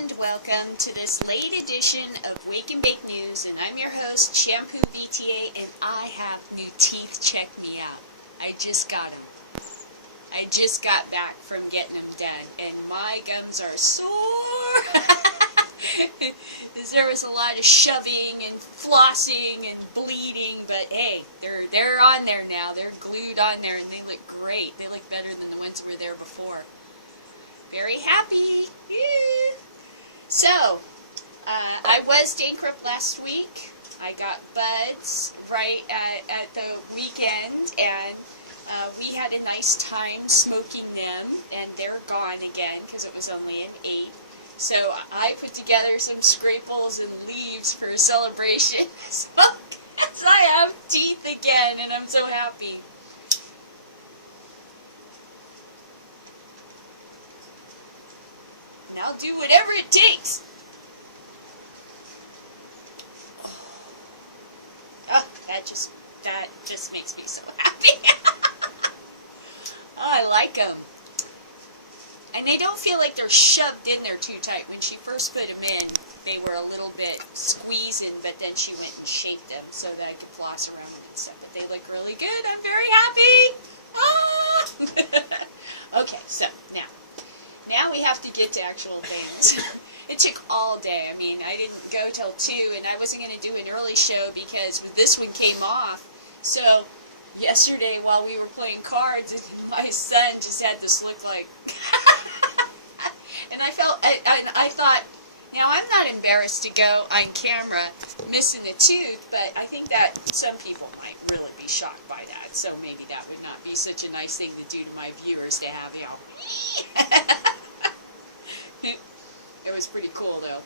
and welcome to this late edition of Wake and Bake News, and I'm your host, Shampoo BTA, and I have new teeth. Check me out. I just got them. I just got back from getting them done, and my gums are sore. There was a lot of shoving and flossing and bleeding, but hey, they're on there now. They're glued on there, and they look great. They look better than the ones that were there before. Very happy. Yeah. So, I was bankrupt last week. I got buds right at the weekend, and we had a nice time smoking them, and they're gone again because it was only an 8. So I put together some scraples and leaves for a celebration. So I have teeth again, and I'm so happy. And I'll do whatever it takes. Oh, that just makes me so happy. Oh, I like them. And they don't feel like they're shoved in there too tight. When she first put them in, they were a little bit squeezing, but then she went and shaped them so that I could floss around them and stuff. But they look really good. I'm very happy. Ah! Okay, so now we have to get to actual things. It took all day. I mean, I didn't go till 2, and I wasn't going to do an early show because this one came off. So yesterday while we were playing cards, my son just had this look like, and I thought, now I'm not embarrassed to go on camera missing a tooth, but I think that some people might really be shocked by that, so maybe that would not be such a nice thing to do to my viewers to have, you know. It was pretty cool though.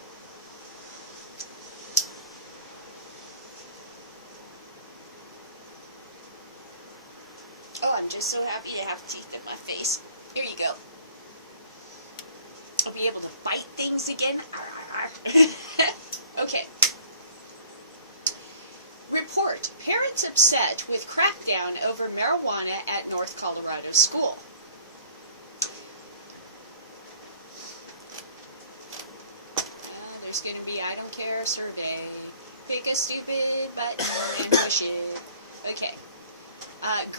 Oh, I'm just so happy to have teeth in my face. Here you go. I'll be able to bite things again. Okay. Report. Parents upset with crackdown over marijuana at North Colorado school. There's going to be I don't care survey. Pick a stupid button and push it. Okay.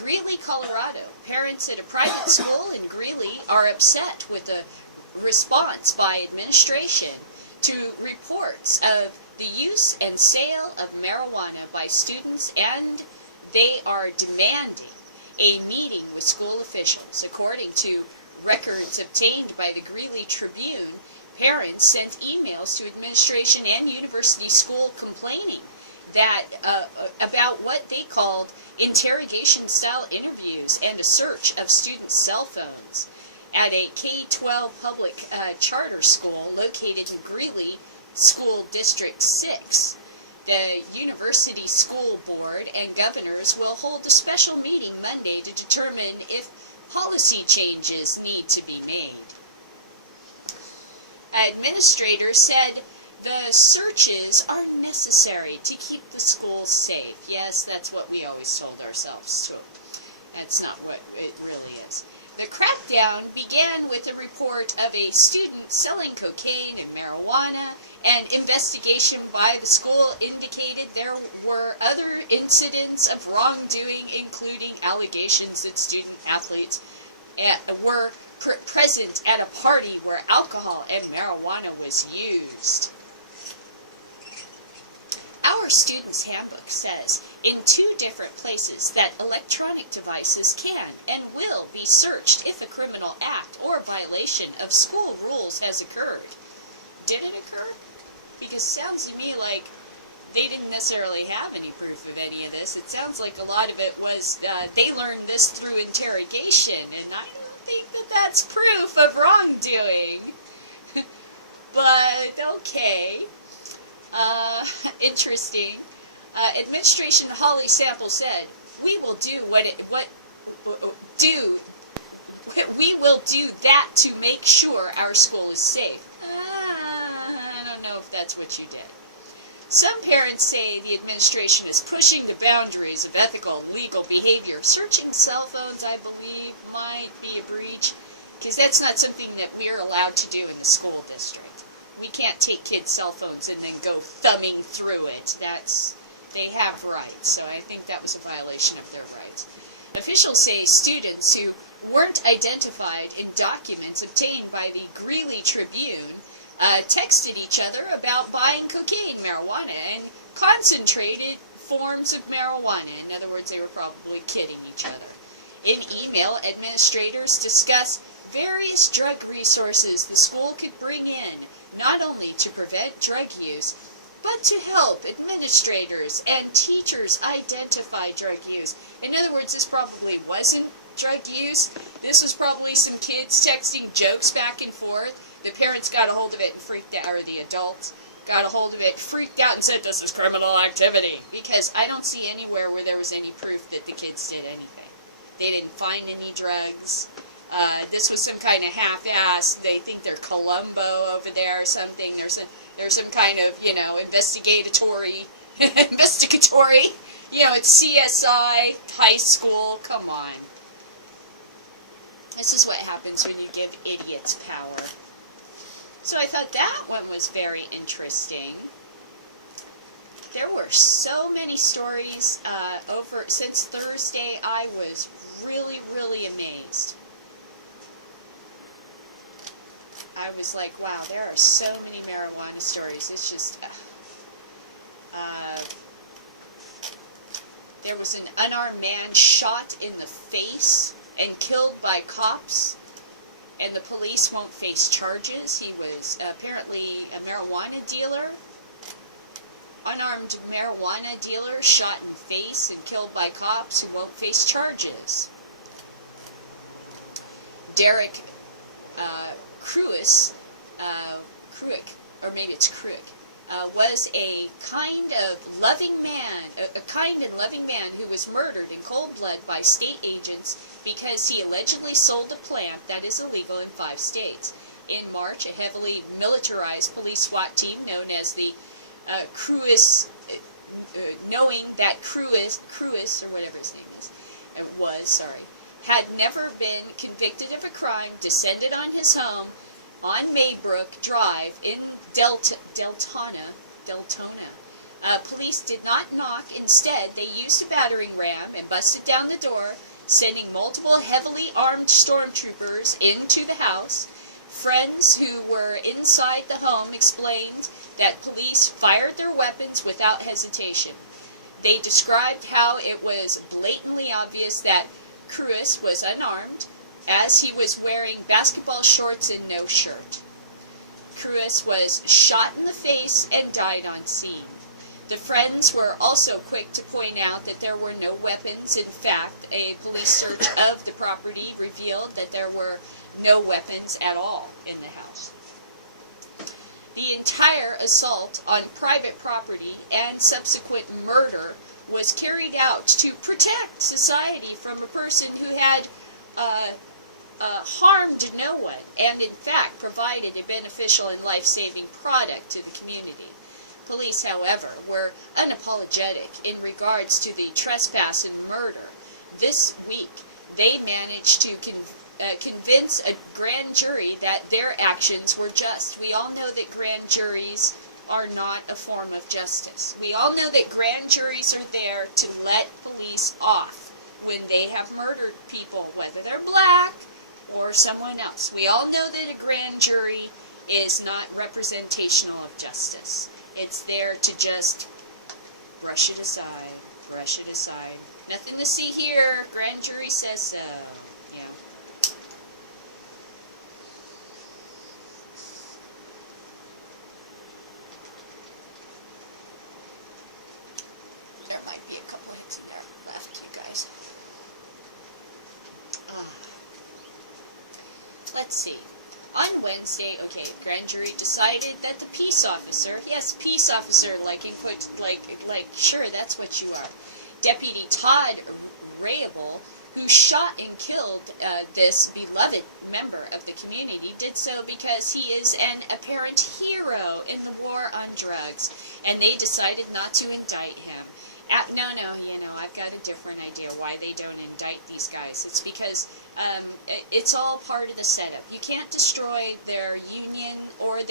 Greeley, Colorado. Parents at a private school in Greeley are upset with the response by administration to reports of the use and sale of marijuana by students, and they are demanding a meeting with school officials. According to records obtained by the Greeley Tribune, parents sent emails to administration and university school complaining that about what they called interrogation-style interviews and a search of students' cell phones at a K-12 public charter school located in Greeley School District 6. The University School Board and governors will hold a special meeting Monday to determine if policy changes need to be made. Administrators said the searches are necessary to keep the schools safe. Yes, that's what we always told ourselves, so that's not what it really is. The crackdown began with a report of a student selling cocaine and marijuana, and investigation by the school indicated there were other incidents of wrongdoing, including allegations that student athletes were present at a party where alcohol and marijuana was used. Our student's handbook says in 2 different places that electronic devices can and will be searched if a criminal act or violation of school rules has occurred. Did it occur? Because it sounds to me like they didn't necessarily have any proof of any of this. It sounds like a lot of it was they learned this through interrogation, and I don't think that that's proof of wrongdoing. But okay. Interesting. Administration Holly Sample said, "We will do we will do that to make sure our school is safe." I don't know if that's what you did. Some parents say the administration is pushing the boundaries of ethical, legal behavior. Searching cell phones, I believe, might be a breach, because that's not something that we're allowed to do in the school district. we can't take kids' cell phones and then go thumbing through it. They have rights, so I think that was a violation of their rights. Officials say students who weren't identified in documents obtained by the Greeley Tribune texted each other about buying cocaine, marijuana, and concentrated forms of marijuana. In other words, they were probably kidding each other. In email, administrators discuss various drug resources the school could bring in, not only to prevent drug use, but to help administrators and teachers identify drug use. In other words, this probably wasn't drug use. This was probably some kids texting jokes back and forth. The parents got a hold of it and freaked out, or the adults got a hold of it, freaked out, and said, this is criminal activity. Because I don't see anywhere where there was any proof that the kids did anything. They didn't find any drugs. This was some kind of half-assed, they think they're Columbo over there or something. There's some kind of, investigatory, it's CSI, high school, come on. This is what happens when you give idiots power. So I thought that one was very interesting. There were so many stories since Thursday. I was really, really amazed. I was like, wow, there are so many marijuana stories. It's just, there was an unarmed man shot in the face and killed by cops, and the police won't face charges. He was apparently a marijuana dealer. Unarmed marijuana dealer shot in the face and killed by cops who won't face charges. Derek Kruis, or maybe it's Kruik, was a kind and loving man who was murdered in cold blood by state agents because he allegedly sold a plant that is illegal in 5 states. In March, a heavily militarized police SWAT team known as the Kruis, knowing that Kruis, or whatever his name had never been convicted of a crime, descended on his home on Maybrook Drive in Deltona. Police did not knock. Instead, they used a battering ram and busted down the door, sending multiple heavily armed stormtroopers into the house. Friends who were inside the home explained that police fired their weapons without hesitation. They described how it was blatantly obvious that Kruis was unarmed, as he was wearing basketball shorts and no shirt. Kruis was shot in the face and died on scene. The friends were also quick to point out that there were no weapons. In fact, a police search of the property revealed that there were no weapons at all in the house. The entire assault on private property and subsequent murder was carried out to protect society from a person who had harmed no one and, in fact, provided a beneficial and life-saving product to the community. Police, however, were unapologetic in regards to the trespass and murder. This week, they managed to convince a grand jury that their actions were just. We all know that grand juries are not a form of justice. We all know that grand juries are there to let police off when they have murdered people, whether they're black or someone else. We all know that a grand jury is not representational of justice. It's there to just brush it aside, brush it aside. Nothing to see here, grand jury says so. Yeah. There might be a couple hits in there left, you guys. Let's see. On Wednesday, grand jury decided that the peace officer, yes, peace officer, sure, that's what you are. Deputy Todd Rayable, who shot and killed this beloved member of the community, did so because he is an apparent hero in the war on drugs, and they decided not to indict him. No, I've got a different idea why they don't indict these guys. It's because it's all part of the setup. You can't destroy their union or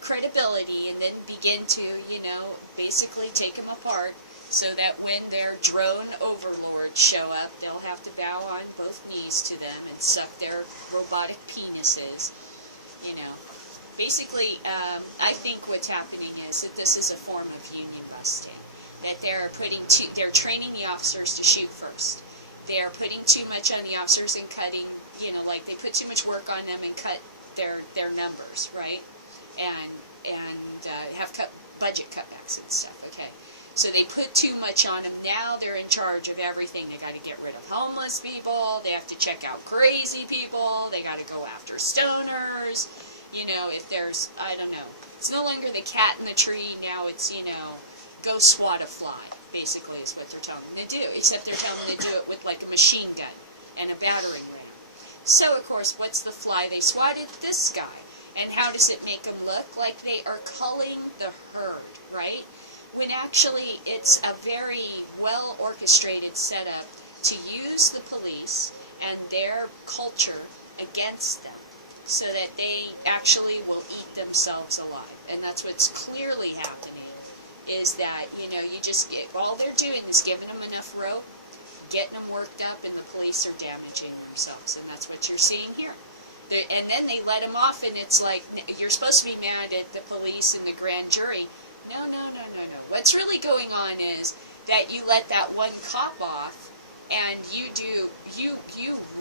credibility and then begin to, you know, basically take them apart so that when their drone overlords show up, they'll have to bow on both knees to them and suck their robotic penises, you know. Basically, I think what's happening is that this is a form of union busting. That they're training the officers to shoot first. They're putting too much on the officers and cutting, you know, like they put too much work on them and cut their numbers, right? And have budget cutbacks and stuff, okay? So they put too much on them. Now they're in charge of everything. They got to get rid of homeless people. They have to check out crazy people. They got to go after stoners. You know, if there's, I don't know, it's no longer the cat in the tree. Now it's, you know, go swat a fly, basically is what they're telling them to do. Except they're telling them to do it with like a machine gun and a battering ram. So, of course, what's the fly they swatted? This guy. And how does it make them look? Like they are culling the herd, right? When actually it's a very well-orchestrated setup to use the police and their culture against them so that they actually will eat themselves alive. And that's what's clearly happening, is that, you know, you just get, all they're doing is giving them enough rope, getting them worked up, and the police are damaging themselves. And that's what you're seeing here. And then they let him off, and it's like, you're supposed to be mad at the police and the grand jury. No, no, no, no, no. What's really going on is that you let that one cop off, and you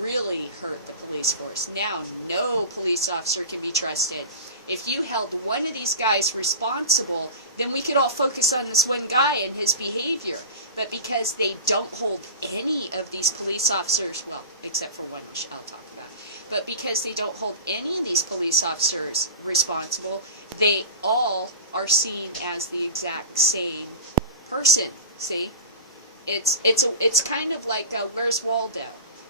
really hurt the police force. Now, no police officer can be trusted. If you held one of these guys responsible, then we could all focus on this one guy and his behavior. But because they don't hold any of these police officers, well, except for one which I'll talk about, but because they don't hold any of these police officers responsible, they all are seen as the exact same person. See, it's kind of like where's Waldo?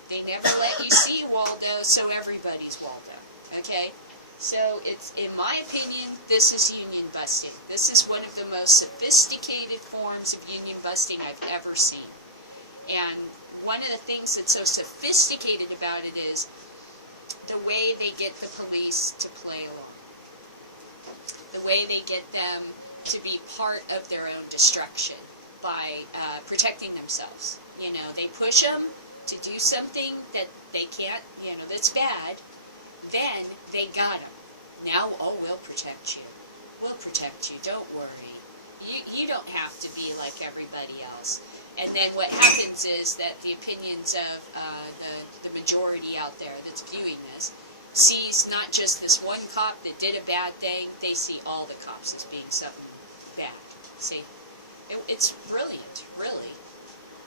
They never let you see Waldo, so everybody's Waldo. Okay, so it's, in my opinion, this is union busting. This is one of the most sophisticated forms of union busting I've ever seen. And one of the things that's so sophisticated about it is the way they get the police to play along. The way they get them to be part of their own destruction by protecting themselves. You know, they push them to do something that they can't, you know, that's bad. Then they got them. Now, oh, we'll protect you. We'll protect you, don't worry. You don't have to be like everybody else. And then what happens is that the opinions of the majority out there that's viewing this sees not just this one cop that did a bad thing, they see all the cops as being something bad. See? It's brilliant, really.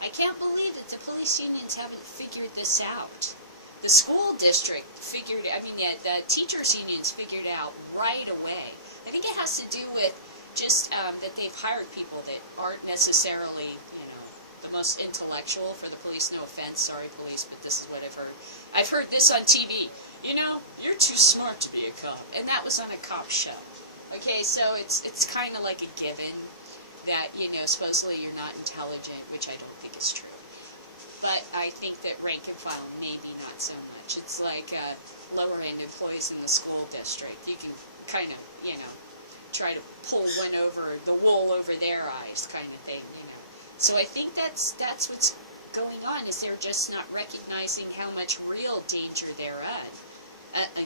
I can't believe that the police unions haven't figured this out. The school district figured, I mean, the teachers unions figured out right away. I think it has to do with just that they've hired people that aren't necessarily, you know, the most intellectual for the police. No offense, sorry police, but this is what I've heard. I've heard this on TV. You know, you're too smart to be a cop. And that was on a cop show. Okay, so it's kind of like a given that, you know, supposedly you're not intelligent, which I don't think is true. But I think that rank and file, maybe not so much. It's like lower-end employees in the school district. You can kind of, you know, try to pull one over, the wool over their eyes kind of thing, you know. So I think that's what's going on, is they're just not recognizing how much real danger they're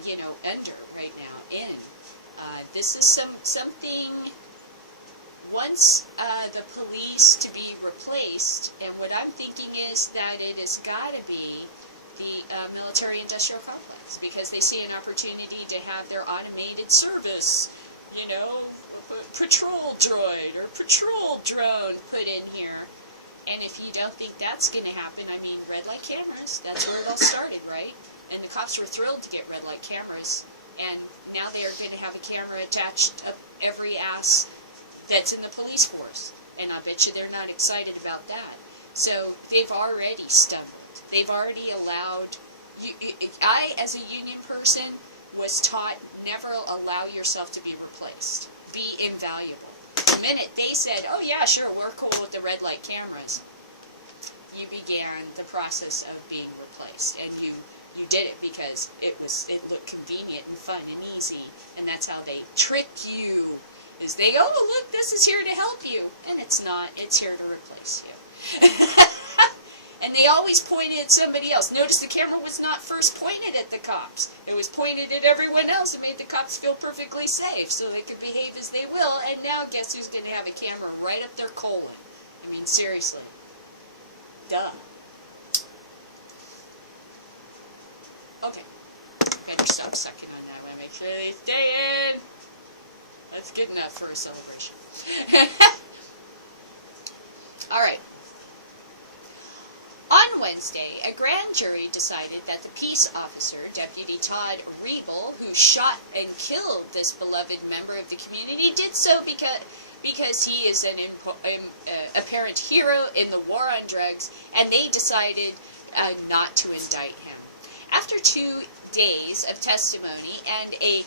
you know, under right now, in. This is something, once the police to be replaced, and what I'm thinking is that it has got to be the military-industrial complex, because they see an opportunity to have their automated service, you know, patrol droid or patrol drone put in here. And if you don't think that's going to happen, I mean, red light cameras, that's where it all started, right? And the cops were thrilled to get red light cameras, and now they are going to have a camera attached to every ass that's in the police force. And I bet you they're not excited about that. So they've already stumbled. They've already allowed, I, as a union person, was taught never allow yourself to be replaced. Be invaluable. The minute they said, oh yeah, sure, we're cool with the red light cameras, you began the process of being replaced. And you You did it because it looked convenient and fun and easy, and that's how they trick you. Is they, oh look, this is here to help you, and it's not. It's here to replace you. And they always pointed at somebody else. Notice the camera was not first pointed at the cops. It was pointed at everyone else and made the cops feel perfectly safe so they could behave as they will. And now guess who's going to have a camera right up their colon? I mean, seriously. Duh. Okay. Better stop sucking on that one. Make sure they stay in. That's good enough for a celebration. Alright. On Wednesday, a grand jury decided that the peace officer, Deputy Todd Riebel, who shot and killed this beloved member of the community, did so because he is an apparent hero in the war on drugs, and they decided not to indict him. After 2 days of testimony and in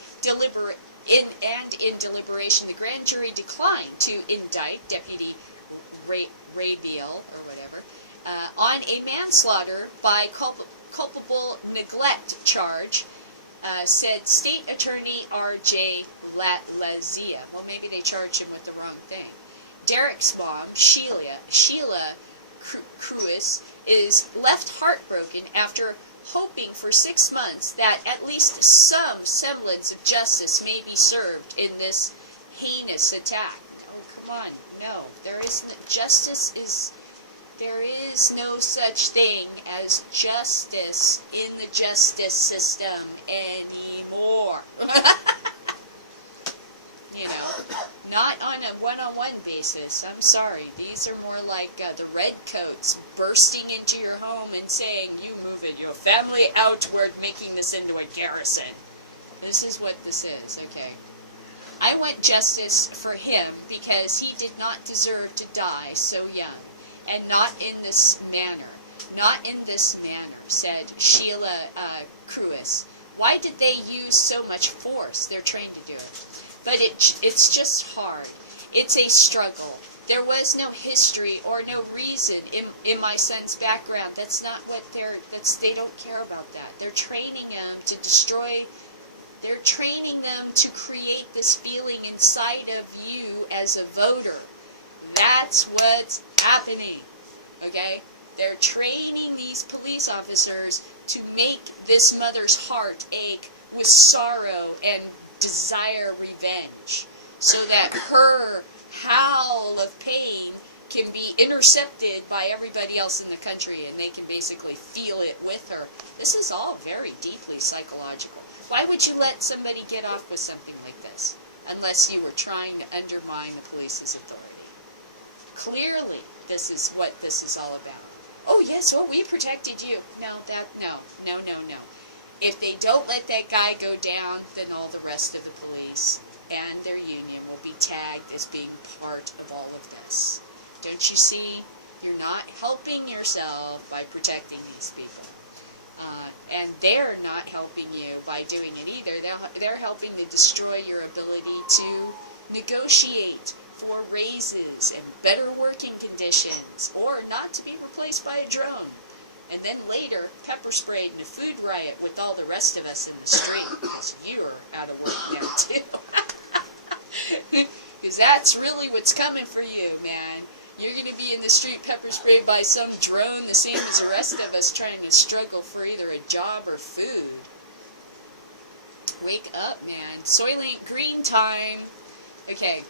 deliberation, the grand jury declined to indict Deputy Riebel, or whatever, on a manslaughter by culpable neglect charge, said State Attorney R.J. Lazia. Well, maybe they charged him with the wrong thing. Derek's mom, Sheila Cruz, is left heartbroken after hoping for 6 months that at least some semblance of justice may be served in this heinous attack. Oh, come on. No, there is no such thing as justice in the justice system anymore. You know, not on a one-on-one basis. I'm sorry. These are more like the redcoats bursting into your home and saying, you move it, your family outward, making this into a garrison. This is what this is, okay. I want justice for him because he did not deserve to die so young, and not in this manner. Not in this manner, said Sheila Cruz. Why did they use so much force? They're trained to do it. But it's just hard. It's a struggle. There was no history or no reason in my son's background. That's not what they don't care about that. They're training them to destroy. They're training them to create this feeling inside of you as a voter. That's what's happening. Okay? They're training these police officers to make this mother's heart ache with sorrow and desire revenge, so that her howl of pain can be intercepted by everybody else in the country, and they can basically feel it with her. This is all very deeply psychological. Why would you let somebody get off with something like this, unless you were trying to undermine the police's authority? Clearly, this is what this is all about. Oh yes, well, we protected you. No. If they don't let that guy go down, then all the rest of the police and their union will be tagged as being part of all of this. Don't you see? You're not helping yourself by protecting these people. And they're not helping you by doing it either. They're helping to destroy your ability to negotiate for raises and better working conditions, or not to be replaced by a drone. And then later, pepper sprayed in a food riot with all the rest of us in the street, because you're out of work now too. Because that's really what's coming for you, man. You're going to be in the street pepper sprayed by some drone, the same as the rest of us trying to struggle for either a job or food. Wake up, man. Soylent Green time. Okay.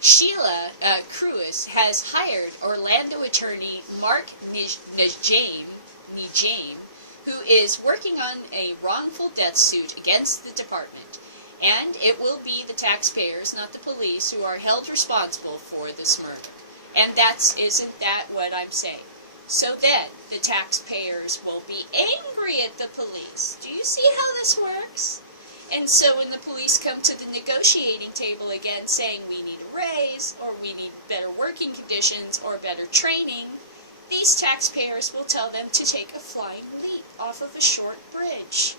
Sheila Cruz has hired Orlando attorney Mark Najim, who is working on a wrongful death suit against the department. And it will be the taxpayers, not the police, who are held responsible for this murder. And isn't that what I'm saying? So then, the taxpayers will be angry at the police. Do you see how this works? And so when the police come to the negotiating table again saying we need a raise, or we need better working conditions, or better training, these taxpayers will tell them to take a flying leap off of a short bridge.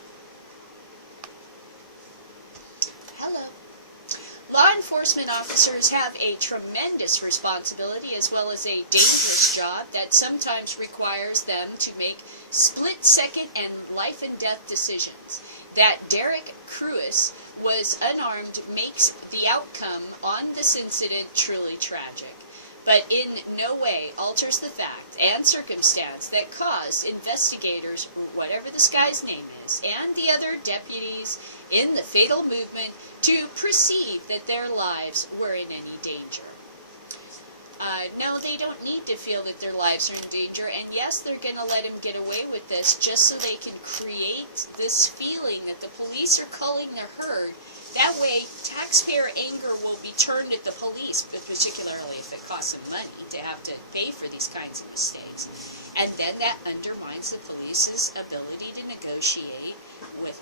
Hello. Law enforcement officers have a tremendous responsibility as well as a dangerous job that sometimes requires them to make split-second and life-and-death decisions. That Derek Crewis was unarmed makes the outcome on this incident truly tragic, but in no way alters the fact and circumstance that caused investigators, whatever this guy's name is, and the other deputies in the fatal movement to perceive that their lives were in any danger. No, they don't need to feel that their lives are in danger, and yes, they're going to let him get away with this just so they can create this feeling that the police are culling their herd. That way, taxpayer anger will be turned at the police, but particularly if it costs them money to have to pay for these kinds of mistakes. And then that undermines the police's ability to negotiate with,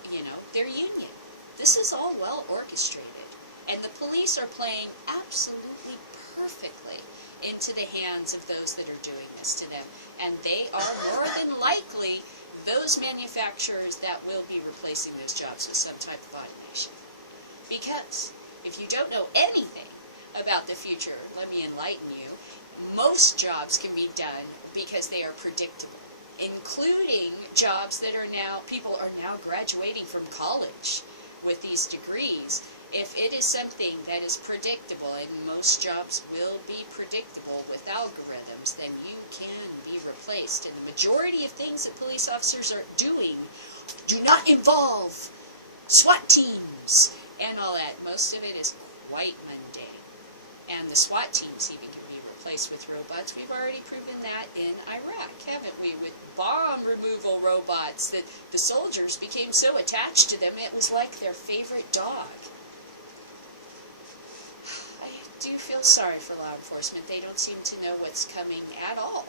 their union. This is all well orchestrated, and the police are playing absolutely perfectly into the hands of those that are doing this to them, and they are more than likely those manufacturers that will be replacing those jobs with some type of automation. Because if you don't know anything about the future, let me enlighten you, most jobs can be done because they are predictable, including jobs that people are now graduating from college with these degrees. If it is something that is predictable, and most jobs will be predictable with algorithms, then you can be replaced. And the majority of things that police officers are doing do not involve SWAT teams and all that. Most of it is quite mundane. And the SWAT teams even can be replaced with robots. We've already proven that in Iraq, haven't we? With bomb removal robots, that the soldiers became so attached to them it was like their favorite dog. I do feel sorry for law enforcement. They don't seem to know what's coming at all.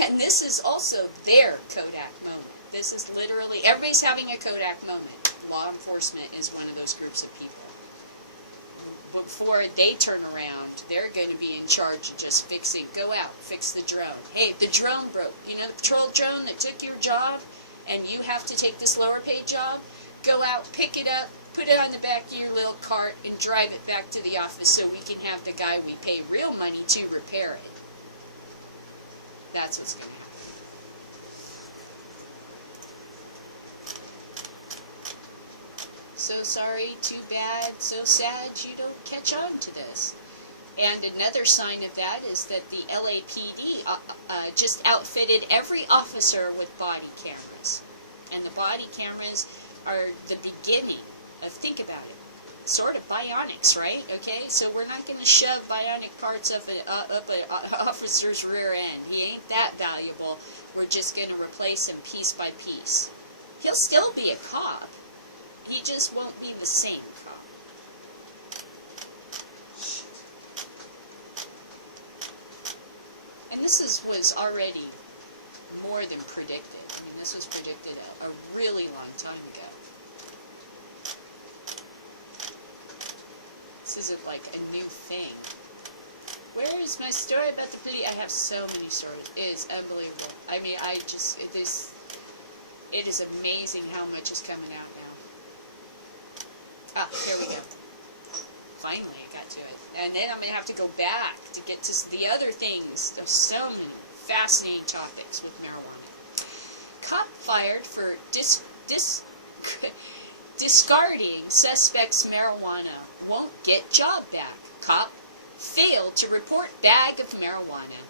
And this is also their Kodak moment. This is literally, everybody's having a Kodak moment. Law enforcement is one of those groups of people. Before they turn around, they're going to be in charge of just go out, fix the drone. Hey, the drone broke. You know the patrol drone that took your job, and you have to take this lower paid job? Go out, pick it up, put it on the back of your little cart, and drive it back to the office so we can have the guy we pay real money to repair it. That's what's going to happen. So sorry, too bad, so sad you don't catch on to this. And another sign of that is that the LAPD just outfitted every officer with body cameras. And the body cameras are the beginning of, think about it, sort of bionics, right? Okay, so we're not going to shove bionic parts up an officer's rear end. He ain't that valuable. We're just going to replace him piece by piece. He'll still be a cop. He just won't be the same cop. And this was already more than predicted. I mean, this was predicted a really long time ago. This isn't like a new thing. Where is my story about the video? I have so many stories. It is unbelievable. I mean, it is amazing how much is coming out now. Ah, here we go. Finally, I got to it. And then I'm going to have to go back to get to the other things. There's so many fascinating topics with marijuana. Cop fired for discarding suspect's marijuana. Won't get job back. Cop failed to report bag of marijuana.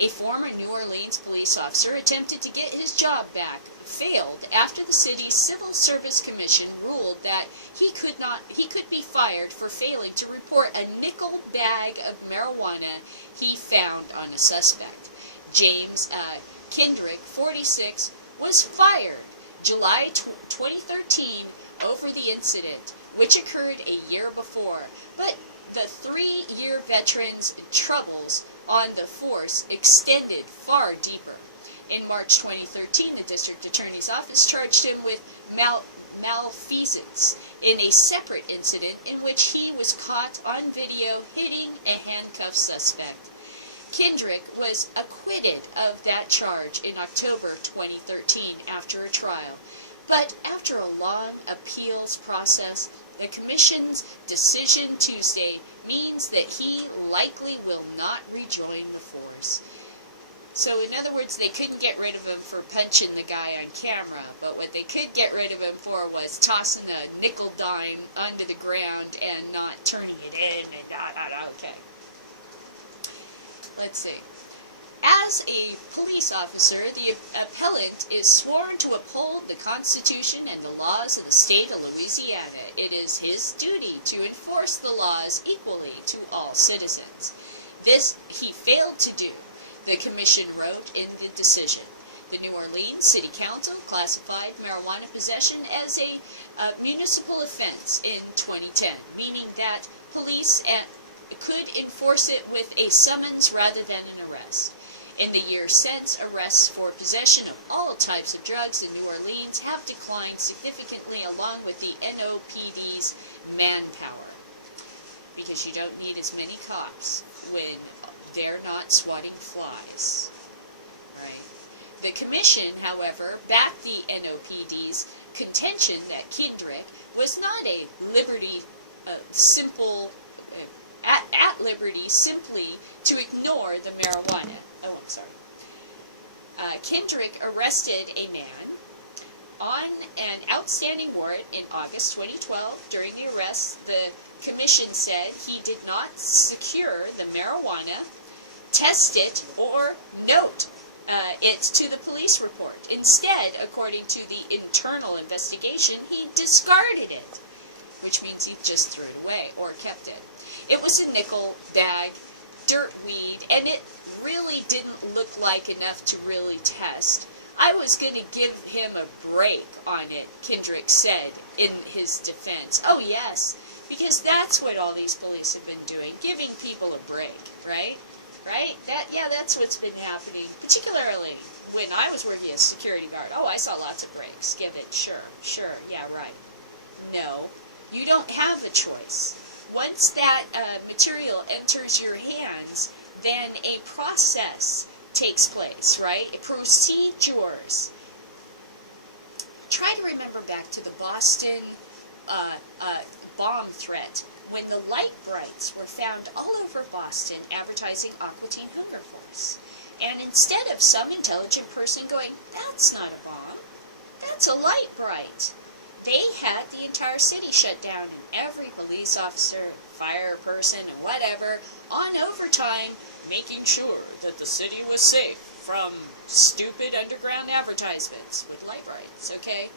A former New Orleans police officer attempted to get his job back, failed after the city's Civil Service Commission ruled that he could be fired for failing to report a nickel bag of marijuana he found on a suspect. James Kendrick, 46, was fired July 2013 over the incident, which occurred a year before. But the 3-year veteran's troubles on the force extended far deeper. In March 2013, the district attorney's office charged him with malfeasance in a separate incident in which he was caught on video hitting a handcuffed suspect. Kendrick was acquitted of that charge in October 2013 after a trial, but after a long appeals process, The Commission's decision Tuesday means that he likely will not rejoin the force. So in other words, they couldn't get rid of him for punching the guy on camera, but what they could get rid of him for was tossing a nickel dime onto the ground and not turning it in and okay. Let's see. As a police officer, the appellant is sworn to uphold the Constitution and the laws of the state of Louisiana. It is his duty to enforce the laws equally to all citizens. This he failed to do, the Commission wrote in the decision. The New Orleans City Council classified marijuana possession as a municipal offense in 2010, meaning that police could enforce it with a summons rather than an arrest. In the years since, arrests for possession of all types of drugs in New Orleans have declined significantly along with the NOPD's manpower, because you don't need as many cops when they're not swatting flies, right? The Commission, however, backed the NOPD's contention that Kendrick was not at liberty simply to ignore the marijuana. Oh, I'm sorry. Kendrick arrested a man on an outstanding warrant in August 2012. During the arrest, the Commission said he did not secure the marijuana, test it, or note it to the police report. Instead, according to the internal investigation, he discarded it, which means he just threw it away or kept it. It was a nickel bag, dirt weed, and it really didn't look like enough to really test. I was going to give him a break on it, Kendrick said in his defense. Oh yes, because that's what all these police have been doing, giving people a break, right? Right? That's what's been happening, particularly when I was working as a security guard. Oh, I saw lots of breaks. Give it, sure, yeah, right. No, you don't have a choice. Once that material enters your hands, then a process takes place, right? Procedures. Try to remember back to the Boston bomb threat, when the light brights were found all over Boston advertising Aqua Teen Hunger Force. And instead of some intelligent person going, that's not a bomb, that's a light bright, they had the entire city shut down, and every police officer, fire person, and whatever, on overtime, making sure that the city was safe from stupid underground advertisements with light brights, okay?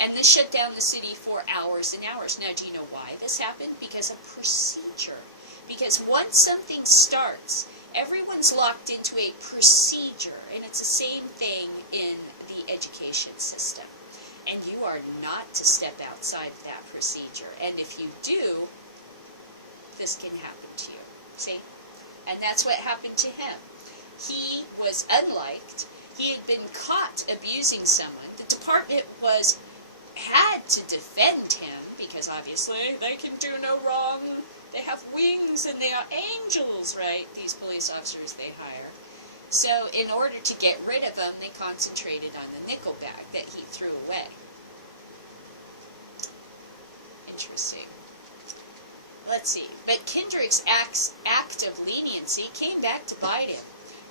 And this shut down the city for hours and hours. Now, do you know why this happened? Because of procedure. Because once something starts, everyone's locked into a procedure, and it's the same thing in the education system. And you are not to step outside of that procedure. And if you do, this can happen to you. See? And that's what happened to him. He was unliked. He had been caught abusing someone. The department had to defend him, because obviously they can do no wrong. They have wings and they are angels, right? These police officers they hire. So in order to get rid of him, they concentrated on the nickel bag that he threw away. Interesting. Let's see. But Kendrick's act of leniency came back to bite him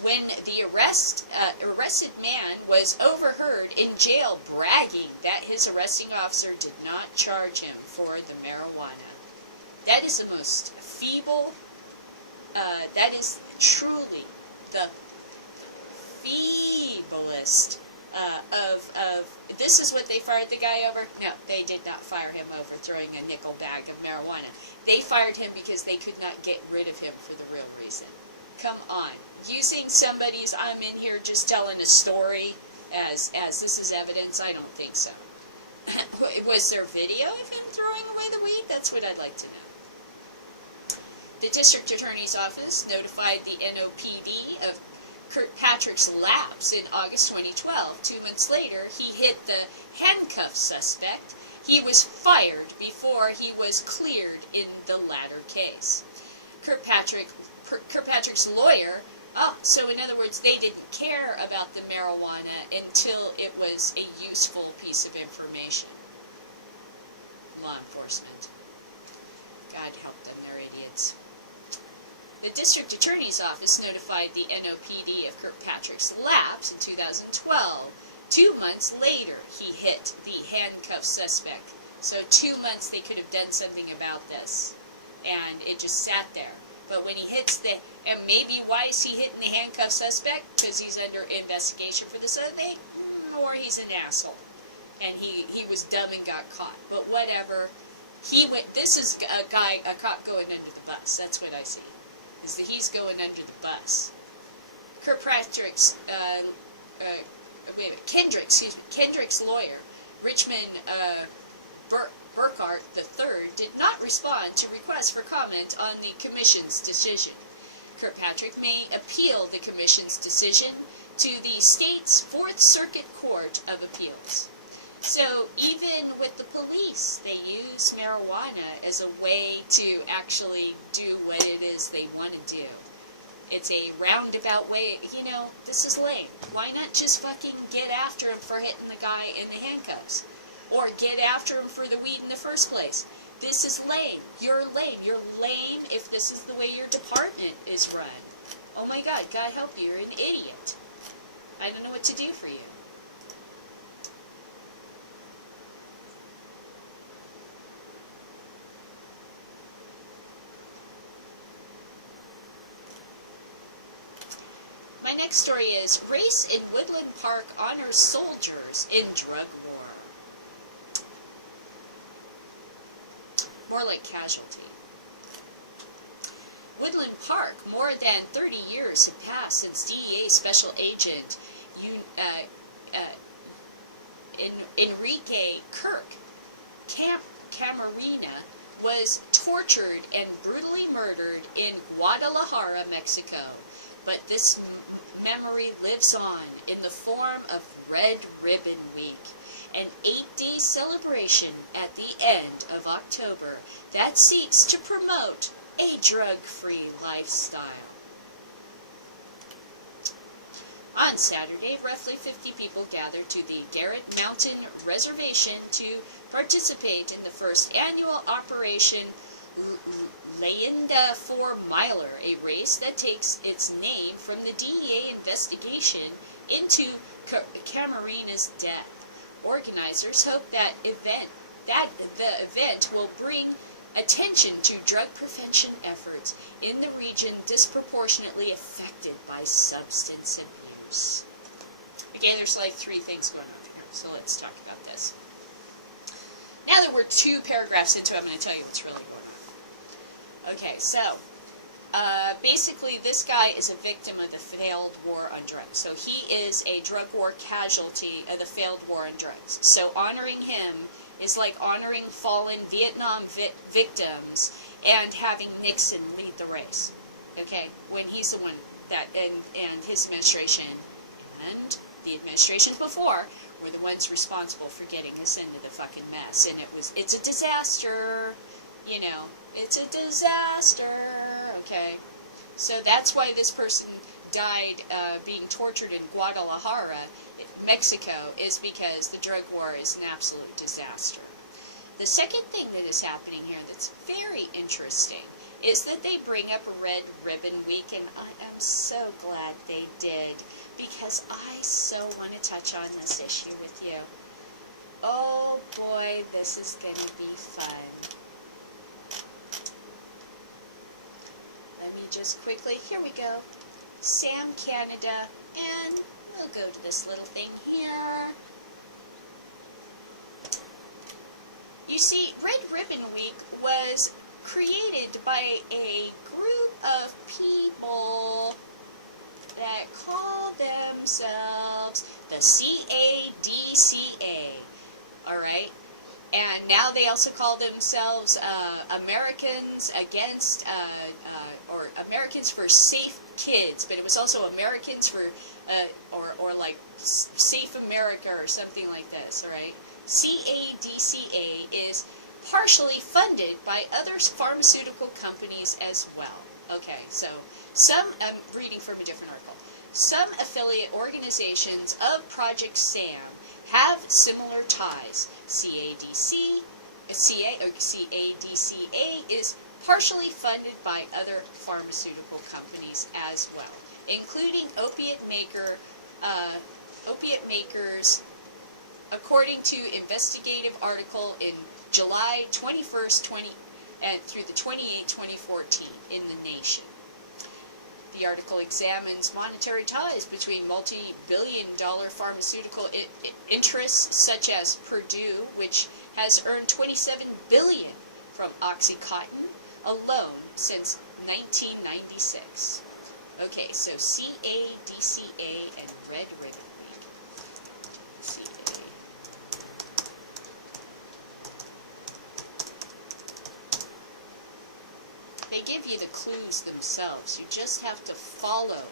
when the arrested man was overheard in jail bragging that his arresting officer did not charge him for the marijuana. That is the most feeble, that is truly the feeblest this is what they fired the guy over? No, they did not fire him over throwing a nickel bag of marijuana. They fired him because they could not get rid of him for the real reason. Come on. Using somebody's, I'm in here just telling a story as this is evidence, I don't think so. Was there video of him throwing away the weed? That's what I'd like to know. The district attorney's office notified the NOPD of Kirkpatrick's lapse in August 2012. 2 months later, he hit the handcuffed suspect. He was fired before he was cleared in the latter case. Kirkpatrick's lawyer, so in other words, they didn't care about the marijuana until it was a useful piece of information. Law enforcement. God help them, they're idiots. The district attorney's office notified the NOPD of Kirkpatrick's lapse in 2012. 2 months later, he hit the handcuffed suspect. So 2 months they could have done something about this. And it just sat there. But when he hits and maybe why is he hitting the handcuffed suspect? Because he's under investigation for this other thing? Or he's an asshole. And he was dumb and got caught. But whatever. This is a cop going under the bus. That's what I see. Is that he's going under the bus. Kirkpatrick's, Kendrick's lawyer, Richmond Burkhart III, did not respond to requests for comment on the Commission's decision. Kirkpatrick may appeal the Commission's decision to the state's Fourth Circuit Court of Appeals. So even with the police, they use marijuana as a way to actually do what it is they want to do. It's a roundabout way. You know, this is lame. Why not just fucking get after him for hitting the guy in the handcuffs? Or get after him for the weed in the first place? This is lame. You're lame. You're lame if this is the way your department is run. Oh my God, God help you, you're an idiot. I don't know what to do for you. My next story is, Race in Woodland Park honors soldiers in drug war. More like casualty. Woodland Park, more than 30 years have passed since DEA Special Agent Enrique Kirk Camarena was tortured and brutally murdered in Guadalajara, Mexico. But this memory lives on in the form of Red Ribbon Week, an 8-day celebration at the end of October that seeks to promote a drug-free lifestyle. On Saturday, roughly 50 people gathered to the Garrett Mountain Reservation to participate in the first annual Operation Leyenda 4-Miler, a race that takes its name from the DEA investigation into Camarena's death. Organizers hope that the event will bring attention to drug prevention efforts in the region disproportionately affected by substance abuse. Again, there's like 3 things going on here, so let's talk about this. Now that we're 2 paragraphs into it, I'm going to tell you what's really going on. Okay, so basically this guy is a victim of the failed war on drugs. So he is a drug war casualty of the failed war on drugs. So honoring him is like honoring fallen Vietnam victims and having Nixon lead the race. Okay, when he's the one that, and his administration and the administrations before were the ones responsible for getting us into the fucking mess. And it's a disaster, you know, it's a disaster, okay? So that's why this person died being tortured in Guadalajara, Mexico, is because the drug war is an absolute disaster. The second thing that is happening here that's very interesting is that they bring up Red Ribbon Week, and I am so glad they did, because I so want to touch on this issue with you. Oh boy, this is going to be fun. Let me just quickly, here we go, Sam Canada, and we'll go to this little thing here. You see, Red Ribbon Week was created by a group of people that call themselves the CADCA, alright? And now they also call themselves Americans Against, or Americans for Safe Kids, but it was also Americans for, or like Safe America or something like this, alright? CADCA is partially funded by other pharmaceutical companies as well. Okay, so I'm reading from a different article. Some affiliate organizations of Project SAM have similar ties. CADCA is partially funded by other pharmaceutical companies as well, including opiate makers, according to investigative article in July 21st, and through the 28th, 2014 in The Nation. The article examines monetary ties between multi-billion-dollar pharmaceutical interests such as Purdue, which has earned $27 billion from OxyContin alone since 1996. Okay, so CADCA and Red Ribbon Week. CA. They give you the clues themselves. You just have to follow.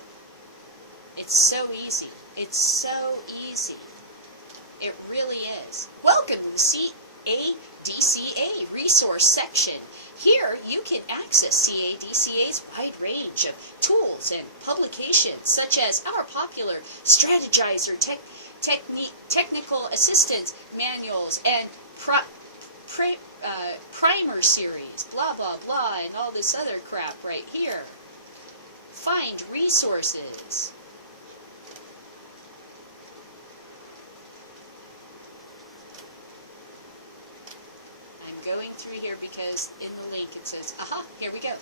It's so easy. It's so easy. It really is. Welcome to the CADCA resource section. Here you can access CADCA's wide range of tools and publications, such as our popular Strategizer technical assistance manuals and primer series, blah, blah, blah, and all this other crap right here. Find resources. I'm going through here because in the link it says, aha, here we go.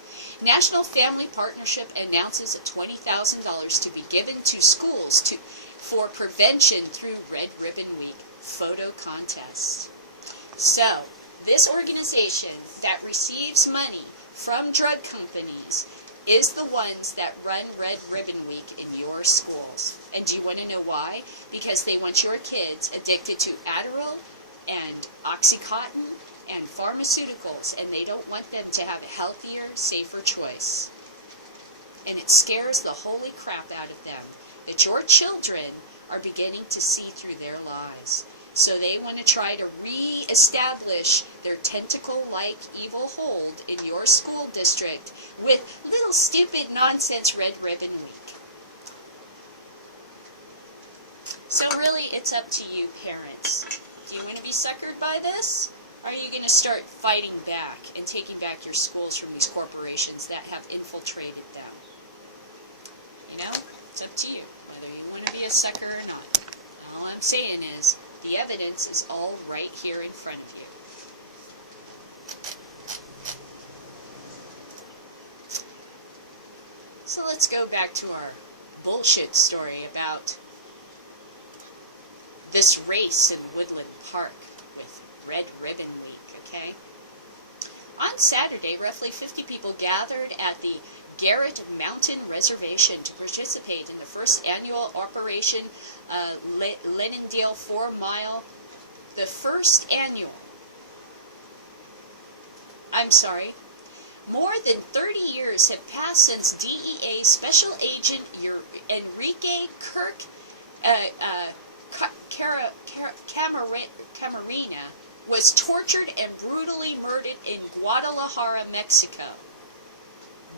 National Family Partnership announces $20,000 to be given to schools for prevention through Red Ribbon Week photo contest. So, this organization that receives money from drug companies is the ones that run Red Ribbon Week in your schools. And do you want to know why? Because they want your kids addicted to Adderall and OxyContin and pharmaceuticals, and they don't want them to have a healthier, safer choice. And it scares the holy crap out of them that your children are beginning to see through their lies. So they want to try to re-establish their tentacle-like evil hold in your school district with little stupid nonsense Red Ribbon Week. So really, it's up to you, parents. Do you want to be suckered by this? Or are you going to start fighting back and taking back your schools from these corporations that have infiltrated them? You know, it's up to you, whether you want to be a sucker or not. All I'm saying is, the evidence is all right here in front of you. So let's go back to our bullshit story about this race in Woodland Park with Red Ribbon Week, okay? On Saturday, roughly 50 people gathered at the Garrett Mountain Reservation to participate in the first annual Operation Lennondale 4 Mile. The first annual. I'm sorry. More than 30 years have passed since DEA Special Agent Enrique Camarena was tortured and brutally murdered in Guadalajara, Mexico.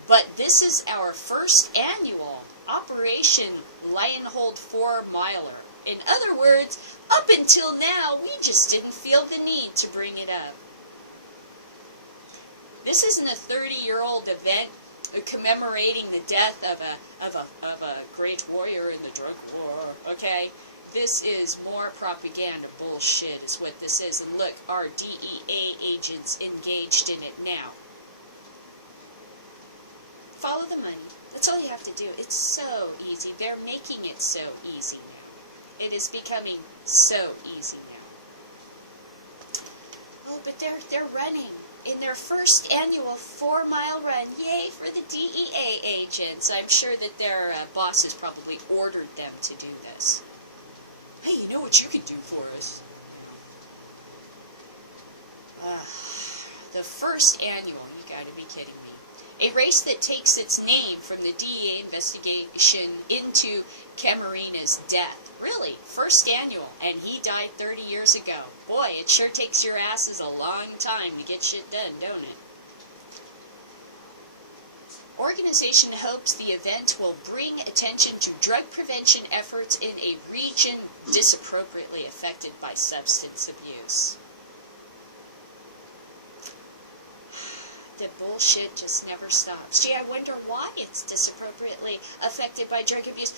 But this is our first annual Operation Lionhold 4 Miler. In other words, up until now, we just didn't feel the need to bring it up. This isn't a 30-year-old event commemorating the death of a great warrior in the drug war, okay? This is more propaganda bullshit is what this is. And look, our DEA agents engaged in it now. Follow the money. That's all you have to do. It's so easy. They're making it so easy now. It is becoming so easy now. Oh, but they're running in their first annual 4-mile run. Yay for the DEA agents. I'm sure that their bosses probably ordered them to do this. Hey, you know what you can do for us? The first annual, you gotta be kidding me. A race that takes its name from the DEA investigation into Camarena's death. Really, first annual, and he died 30 years ago. Boy, it sure takes your asses a long time to get shit done, don't it? Organization hopes the event will bring attention to drug prevention efforts in a region disappropriately affected by substance abuse. the bullshit just never stops. Gee, I wonder why it's disappropriately affected by drug abuse.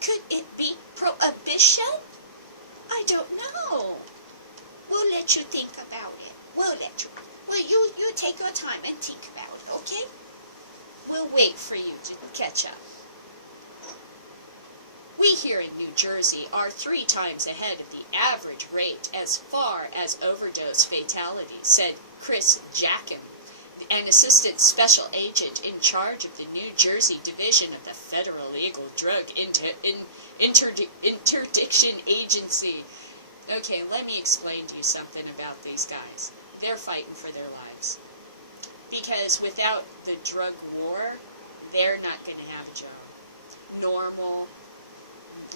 Could it be prohibition? I don't know. We'll let you think about it. We'll let you. Well, you take your time and think about it, okay? We'll wait for you to catch up. We here in New Jersey are 3 times ahead of the average rate as far as overdose fatalities, said Chris Jackin, an assistant special agent in charge of the New Jersey division of the Federal Illegal Drug Interdiction Agency. Okay, let me explain to you something about these guys. They're fighting for their lives. Because without the drug war, they're not going to have a job. Normal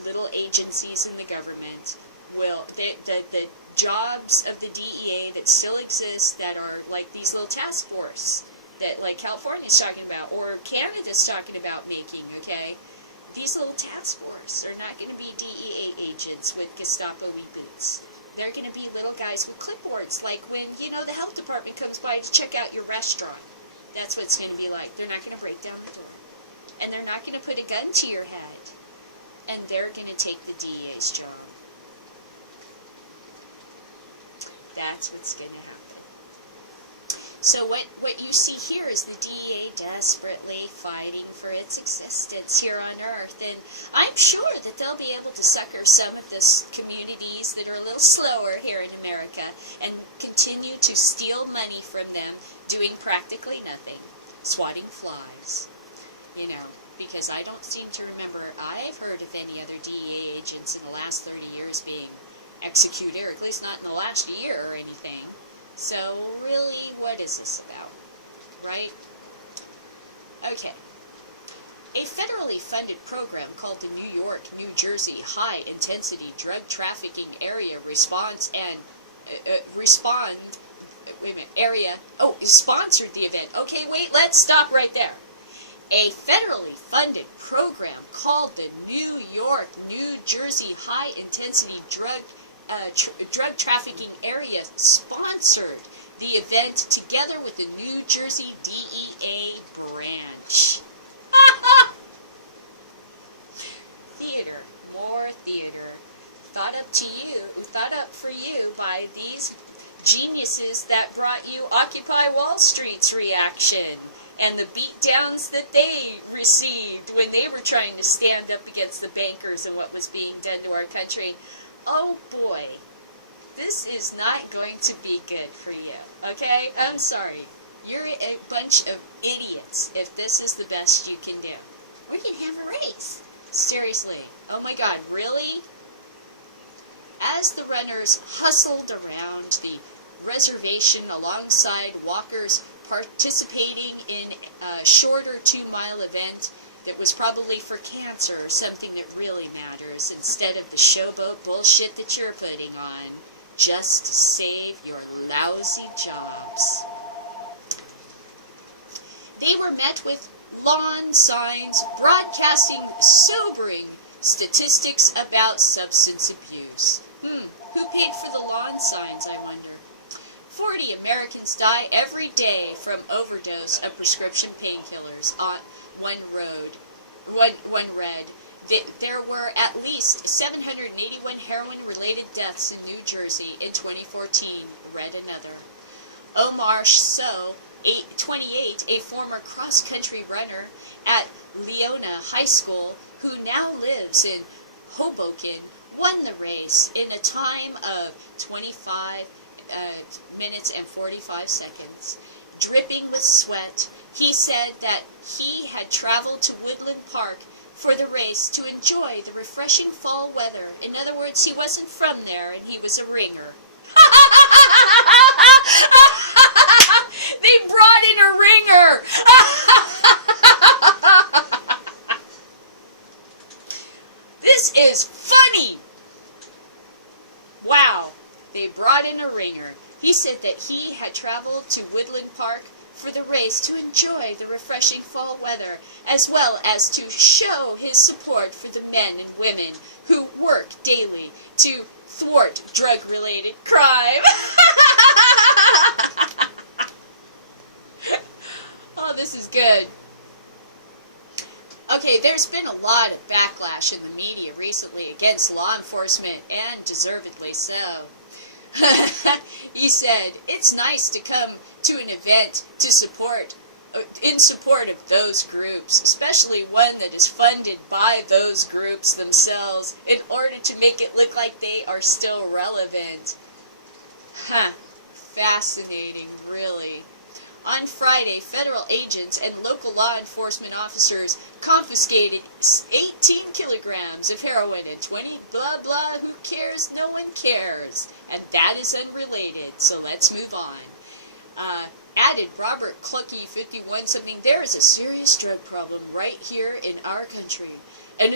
little agencies in the government will, the jobs of the DEA that still exist that are like these little task force that like California's talking about or Canada's talking about making, okay? These little task force are not going to be DEA agents with Gestapo-y boots. They're going to be little guys with clipboards, like when, the health department comes by to check out your restaurant. That's what it's going to be like. They're not going to break down the door. And they're not going to put a gun to your head. And they're going to take the DEA's job. That's what's going to happen. So what you see here is the DEA desperately fighting for its existence here on Earth. And I'm sure that they'll be able to sucker some of the communities that are a little slower here in America and continue to steal money from them, doing practically nothing, swatting flies, because I don't seem to remember I've heard of any other DEA agents in the last 30 years being executed, or at least not in the last year or anything. So really, what is this about, right? Okay. A federally funded program called the New York-New Jersey High-Intensity Drug Trafficking Area sponsored the event. Okay, wait, let's stop right there. A federally funded program called the New York-New Jersey High-Intensity Drug Trafficking Area sponsored the event together with the New Jersey DEA branch. Theater, more theater. Thought up for you by these geniuses that brought you Occupy Wall Street's reaction and the beatdowns that they received when they were trying to stand up against the bankers and what was being done to our country. Oh boy, this is not going to be good for you, okay? I'm sorry. You're a bunch of idiots if this is the best you can do. We can have a race. Seriously. Oh my God, really? As the runners hustled around the reservation alongside walkers participating in a shorter 2-mile event that was probably for cancer or something that really matters instead of the showboat bullshit that you're putting on just to save your lousy jobs. They were met with lawn signs broadcasting sobering statistics about substance abuse. Who paid for the lawn signs, I wonder? 40 Americans die every day from overdose of prescription painkillers on one read. There were at least 781 heroin-related deaths in New Jersey in 2014, read another. Omar So, 28, a former cross-country runner at Leona High School, who now lives in Hoboken, won the race in a time of 25 minutes and 45 seconds. Dripping with sweat, he said that he had traveled to Woodland Park for the race to enjoy the refreshing fall weather. In other words, he wasn't from there and he was a ringer. They brought in a ringer! This is funny! Wow, they brought in a ringer. He said that he had traveled to Woodland Park for the race to enjoy the refreshing fall weather, as well as to show his support for the men and women who work daily to thwart drug-related crime. media recently against law enforcement, and deservedly so. He said, it's nice to come to an event in support of those groups, especially one that is funded by those groups themselves, in order to make it look like they are still relevant. Fascinating, really. On Friday, federal agents and local law enforcement officers confiscated 18 kilograms of heroin and 20 blah blah, who cares, no one cares. And that is unrelated, so let's move on. Added Robert Clucky, 51 something, there is a serious drug problem right here in our country. And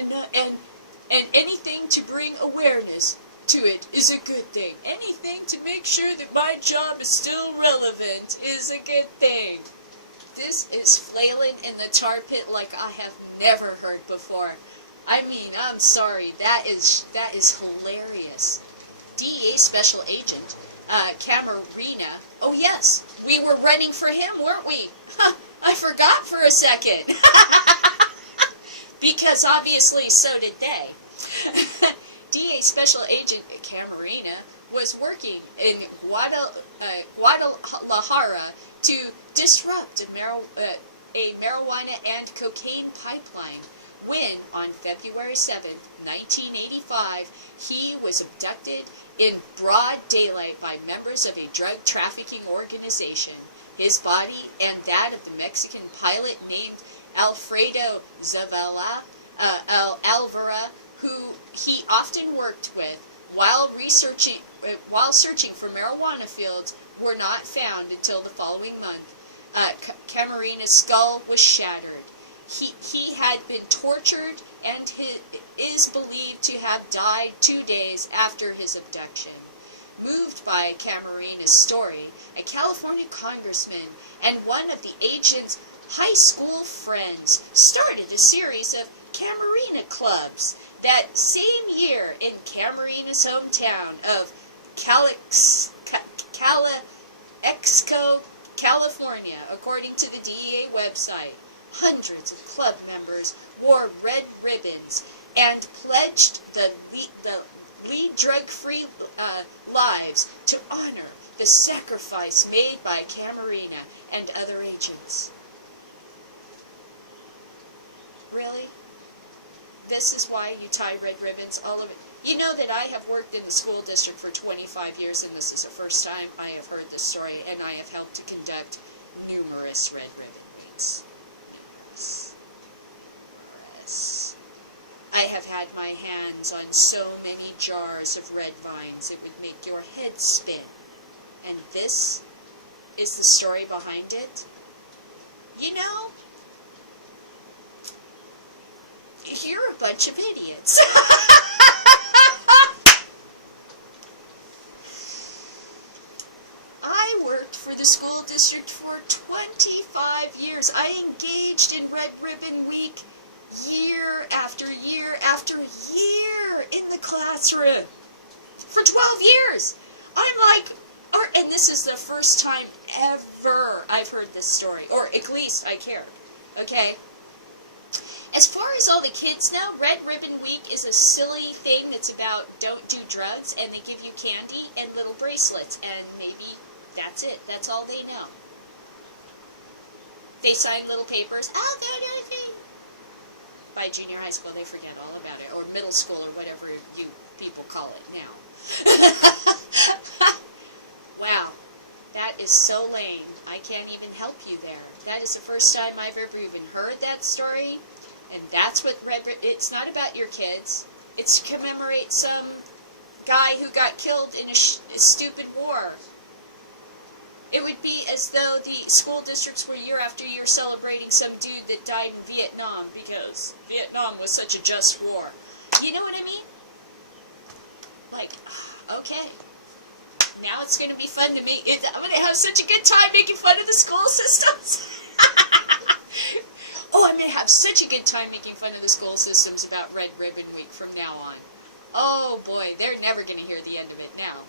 anything to bring awareness to it is a good thing. Anything to make sure that my job is still relevant is a good thing. This is flailing in the tar pit like I have never heard before. I mean, I'm sorry, that is hilarious. DEA Special Agent Camarena. Oh yes, we were running for him, weren't we? I forgot for a second. Because obviously so did they. DEA Special Agent Camarena was working in Guadalajara to disrupt a marijuana and cocaine pipeline when, on February 7th, 1985, he was abducted in broad daylight by members of a drug trafficking organization. His body and that of the Mexican pilot named Alfredo Zavala Alvara, who he often worked with while searching for marijuana fields, were not found until the following month. Camarena's skull was shattered. He had been tortured and is believed to have died 2 days after his abduction. Moved by Camarena's story, a California congressman and one of the agent's high school friends started a series of Camarena clubs that same year in Camarena's hometown of Calixco, California, according to the DEA website. Hundreds of club members wore red ribbons and pledged the lead drug-free lives to honor the sacrifice made by Camarena and other agents. Really? This is why you tie red ribbons all over. You know that I have worked in the school district for 25 years, and this is the first time I have heard this story, and I have helped to conduct numerous red ribbon weeks. Yes. I have had my hands on so many jars of red vines it would make your head spin. And this is the story behind it. You know, you're a bunch of idiots. I worked for the school district for 25 years. I engaged in Red Ribbon Week year after year after year in the classroom. For 12 years. I'm like, and this is the first time ever I've heard this story. Or at least I care. Okay? As far as all the kids know, Red Ribbon Week is a silly thing that's about don't do drugs, and they give you candy and little bracelets, and maybe that's it. That's all they know. They sign little papers, I'll go to a thing. By junior high school, they forget all about it, or middle school, or whatever you people call it now. Wow, that is so lame. I can't even help you there. That is the first time I've ever even heard that story. And that's what it's not about your kids. It's to commemorate some guy who got killed in a stupid war. It would be as though the school districts were year after year celebrating some dude that died in Vietnam because Vietnam was such a just war. You know what I mean? Like, okay. Now it's going to be fun to me. I'm going to have such a good time making fun of the school systems. Oh, I'm going to have such a good time making fun of the school systems about Red Ribbon Week from now on. Oh boy, they're never going to hear the end of it now.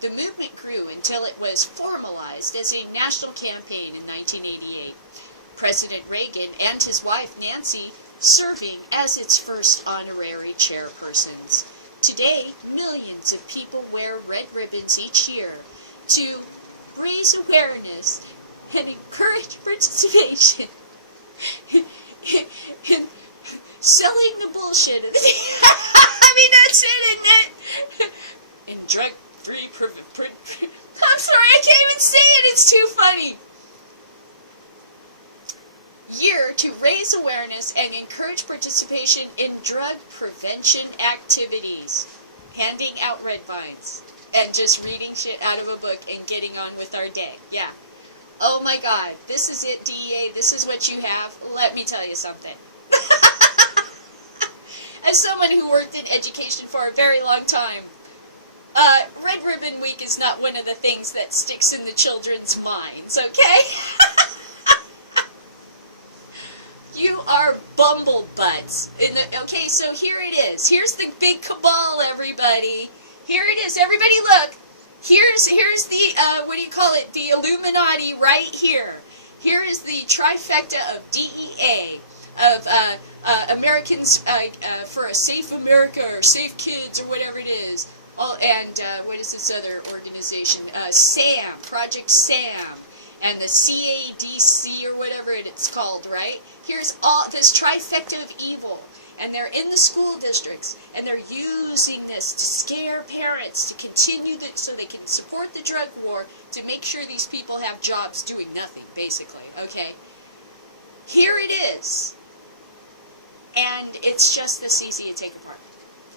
The movement grew until it was formalized as a national campaign in 1988. President Reagan and his wife Nancy serving as its first honorary chairpersons. Today, millions of people wear red ribbons each year to raise awareness and encourage participation in selling the bullshit of the I mean, that's it, isn't it? In drug-free I'm sorry, I can't even say it, it's too funny. Year to raise awareness and encourage participation in drug prevention activities. Handing out red vines and just reading shit out of a book and getting on with our day. Yeah. Oh my God, this is it, DEA, this is what you have. Let me tell you something. As someone who worked in education for a very long time, Red Ribbon Week is not one of the things that sticks in the children's minds, okay? You are bumblebutts. Okay, so here it is. Here's the big cabal, everybody. Here it is. Everybody look. Here's the, what do you call it? The Illuminati right here. Here is the trifecta of DEA, of Americans for a Safe America, or Safe Kids, or whatever it is. Oh, and what is this other organization? SAM, Project SAM, and the CADC, or whatever it's called, right? Here's all this trifecta of evil, and they're in the school districts, and they're using this to scare parents to continue so they can support the drug war, to make sure these people have jobs doing nothing, basically, okay? Here it is, and it's just this easy to take apart.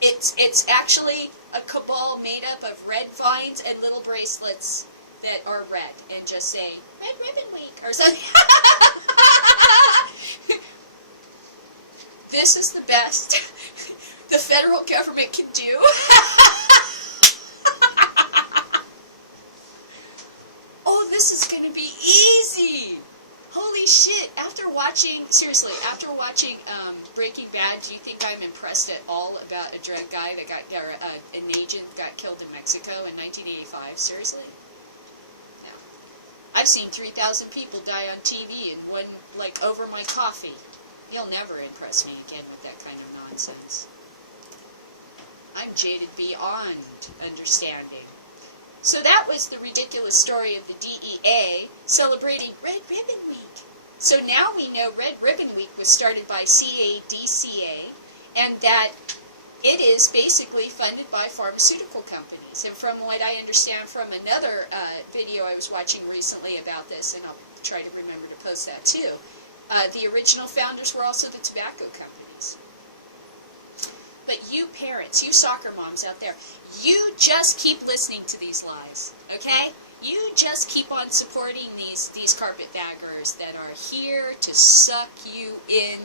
It's actually a cabal made up of red vines and little bracelets that are red, and just say, Red Ribbon Week, or something. This is the best the federal government can do. Oh, this is going to be easy. Holy shit. After watching Breaking Bad, do you think I'm impressed at all about a drug guy that got, an agent got killed in Mexico in 1985? Seriously? No. I've seen 3,000 people die on TV and one, like, over my coffee. You'll never impress me again with that kind of nonsense. I'm jaded beyond understanding. So that was the ridiculous story of the DEA celebrating Red Ribbon Week. So now we know Red Ribbon Week was started by CADCA, and that it is basically funded by pharmaceutical companies. And from what I understand from another video I was watching recently about this, and I'll try to remember to post that too, the original founders were also the tobacco companies. But you parents, you soccer moms out there, you just keep listening to these lies, okay? You just keep on supporting these carpetbaggers that are here to suck you in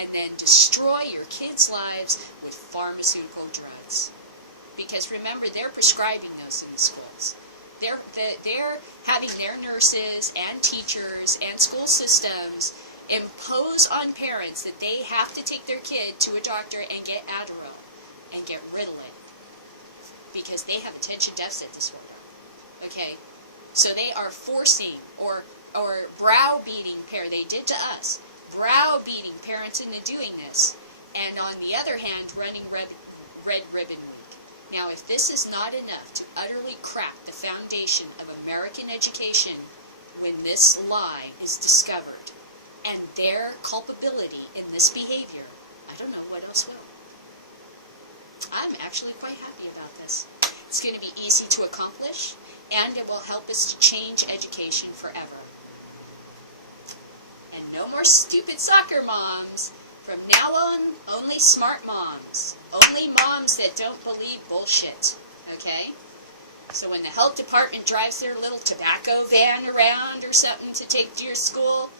and then destroy your kids' lives with pharmaceutical drugs. Because remember, they're prescribing those in the schools. They're having their nurses and teachers and school systems impose on parents that they have to take their kid to a doctor and get Adderall and get Ritalin because they have attention deficit disorder. Okay, so they are forcing or browbeating they did to us, browbeating parents into doing this, and on the other hand, running Red Ribbon Week. Now, if this is not enough to utterly crack the foundation of American education, when this lie is discovered, and their culpability in this behavior, I don't know what else will. I'm actually quite happy about this. It's going to be easy to accomplish, and it will help us to change education forever. And no more stupid soccer moms. From now on, only smart moms. Only moms that don't believe bullshit. Okay? So when the health department drives their little tobacco van around or something to take to your school,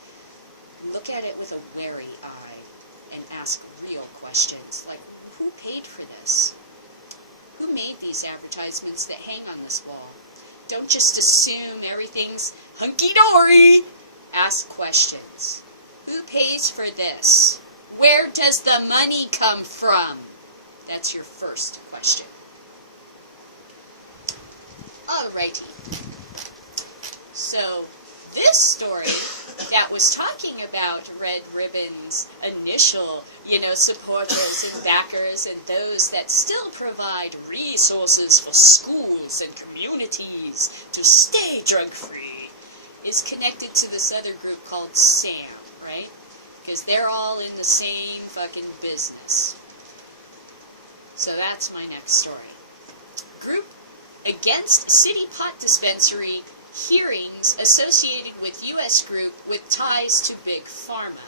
look at it with a wary eye and ask real questions, like, who paid for this? Who made these advertisements that hang on this wall? Don't just assume everything's hunky-dory. Ask questions. Who pays for this? Where does the money come from? That's your first question. Alrighty. So, this story that was talking about Red Ribbon's initial, supporters and backers and those that still provide resources for schools and communities to stay drug-free, is connected to this other group called SAM, right? Because they're all in the same fucking business. So that's my next story. Group against city pot dispensary hearings associated with U.S. group with ties to Big Pharma.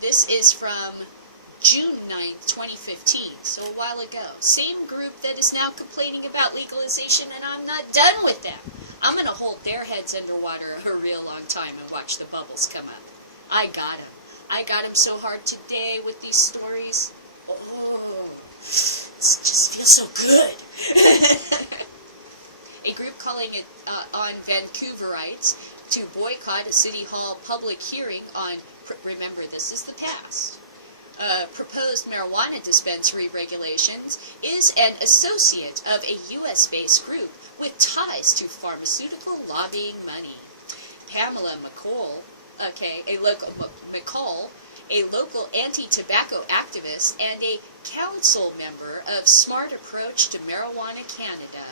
This is from June 9th, 2015, so a while ago. Same group that is now complaining about legalization, and I'm not done with them. I'm going to hold their heads underwater a real long time and watch the bubbles come up. I got them. I got them so hard today with these stories. Oh, it just feels so good. A group calling it on Vancouverites to boycott a City Hall public hearing on, remember this is the past, proposed marijuana dispensary regulations is an associate of a U.S.-based group with ties to pharmaceutical lobbying money. Pamela McCall, a local anti-tobacco activist and a council member of Smart Approach to Marijuana Canada,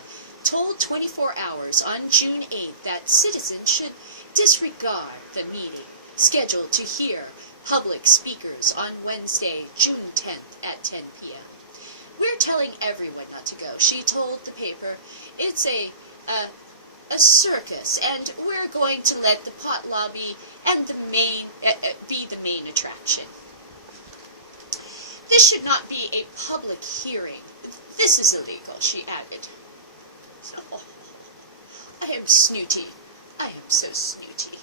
told 24 Hours on June 8th that citizens should disregard the meeting scheduled to hear public speakers on Wednesday, June 10th at 10 p.m. We're telling everyone not to go, she told the paper. It's a circus, and we're going to let the pot lobby and be the main attraction. This should not be a public hearing. This is illegal, she added. So, I am snooty. I am so snooty.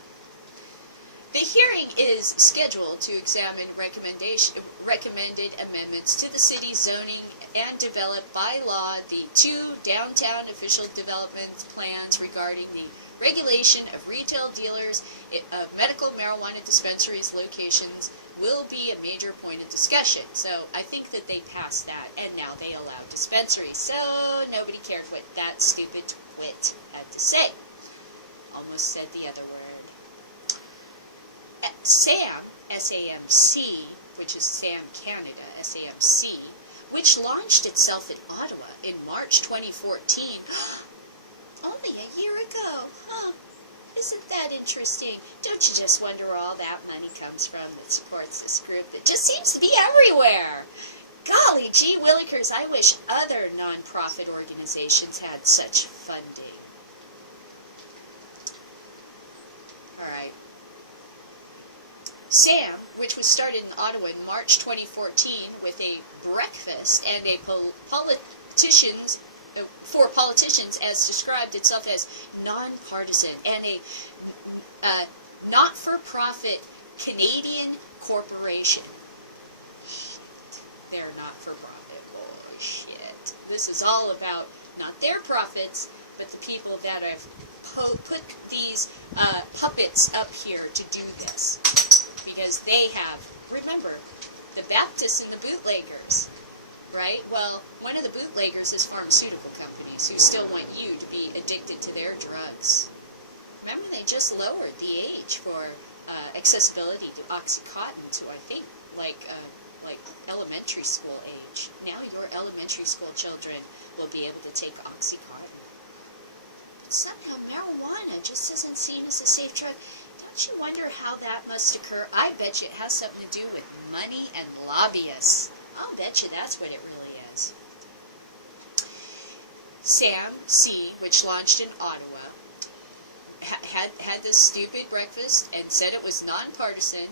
The hearing is scheduled to examine recommended amendments to the city's zoning and develop by law the 2 downtown official development plans regarding the regulation of retail dealers of medical marijuana dispensaries locations will be a major point of discussion. So I think that they passed that, and now they allow dispensaries. So nobody cared what that stupid twit had to say. Almost said the other word. SAM, S-A-M-C, which is SAM Canada, S-A-M-C, which launched itself in Ottawa in March 2014, only a year ago. Huh. Isn't that interesting? Don't you just wonder where all that money comes from that supports this group that just seems to be everywhere? Golly gee willikers, I wish other non-profit organizations had such funding. Alright. SAM, which was started in Ottawa in March 2014 with a breakfast and a for politicians, as described itself as nonpartisan and a not-for-profit Canadian corporation. They're not-for-profit. Oh, shit. This is all about not their profits, but the people that have put these puppets up here to do this. Because they have, remember, the Baptists and the Bootleggers, right? Well, one of the Bootleggers is pharmaceutical companies who still want you to be addicted to their drugs. Remember, they just lowered the age for accessibility to Oxycontin to, I think, like elementary school age. Now your elementary school children will be able to take Oxycontin. But somehow marijuana just isn't seen as a safe drug. Don't you wonder how that must occur? I bet you it has something to do with money and lobbyists. I'll bet you that's what it really is. SAM-C, which launched in Ottawa, had this stupid breakfast and said it was nonpartisan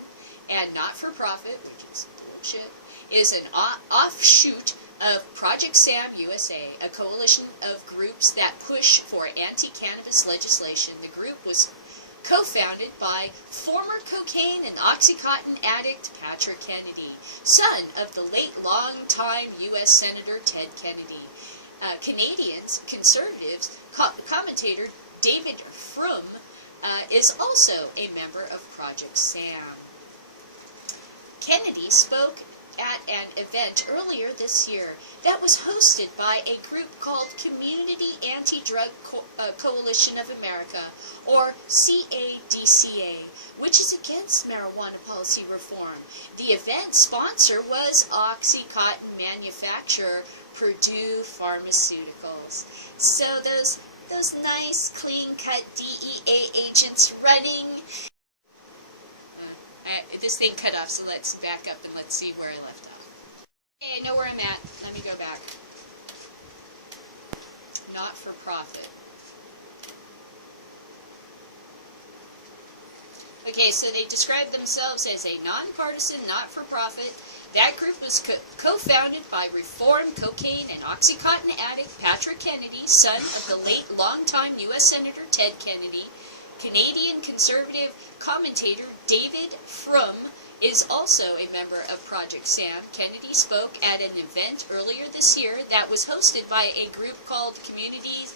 and not-for-profit, which is bullshit, is an offshoot of Project SAM USA, a coalition of groups that push for anti-cannabis legislation. The group was co-founded by former cocaine and Oxycontin addict Patrick Kennedy, son of the late long-time U.S. Senator Ted Kennedy. Canadians, conservatives, commentator David Frum is also a member of Project SAM. Kennedy spoke at an event earlier this year that was hosted by a group called Community Anti-Drug Coalition of America, or CADCA, which is against marijuana policy reform. The event sponsor was OxyContin manufacturer Purdue Pharmaceuticals. So those nice, clean-cut DEA agents running. This thing cut off, so let's back up and let's see where I left off. Okay, I know where I'm at. Let me go back. Not for profit. Okay, so they describe themselves as a nonpartisan, not-for-profit. That group was co-founded by reformed cocaine and OxyContin addict Patrick Kennedy, son of the late longtime U.S. Senator Ted Kennedy. Canadian conservative commentator David Frum is also a member of Project SAM. Kennedy spoke at an event earlier this year that was hosted by a group called Community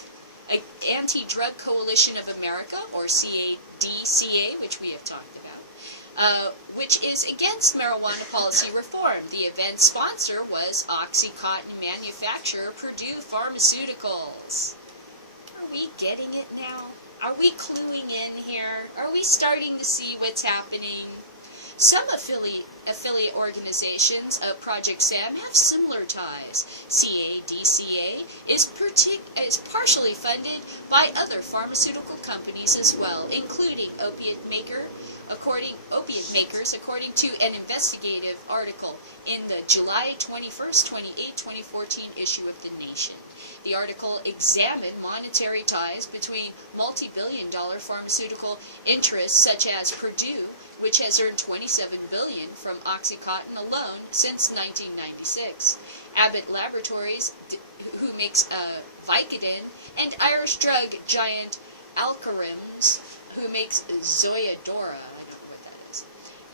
Anti-Drug Coalition of America, or CADCA, which we have talked about, which is against marijuana policy reform. The event sponsor was OxyContin manufacturer Purdue Pharmaceuticals. Are we getting it now? Are we cluing in here? Are we starting to see what's happening? Some affiliate organizations of Project SAM have similar ties. CADCA is partially funded by other pharmaceutical companies as well, including opiate makers, according to an investigative article in the July 21st, 2014 issue of The Nation. The article examined monetary ties between multi-billion-dollar pharmaceutical interests such as Purdue, which has earned $27 billion from OxyContin alone since 1996, Abbott Laboratories, who makes Vicodin, and Irish drug giant Alkermes, who makes Zoyadora, I don't know what that is,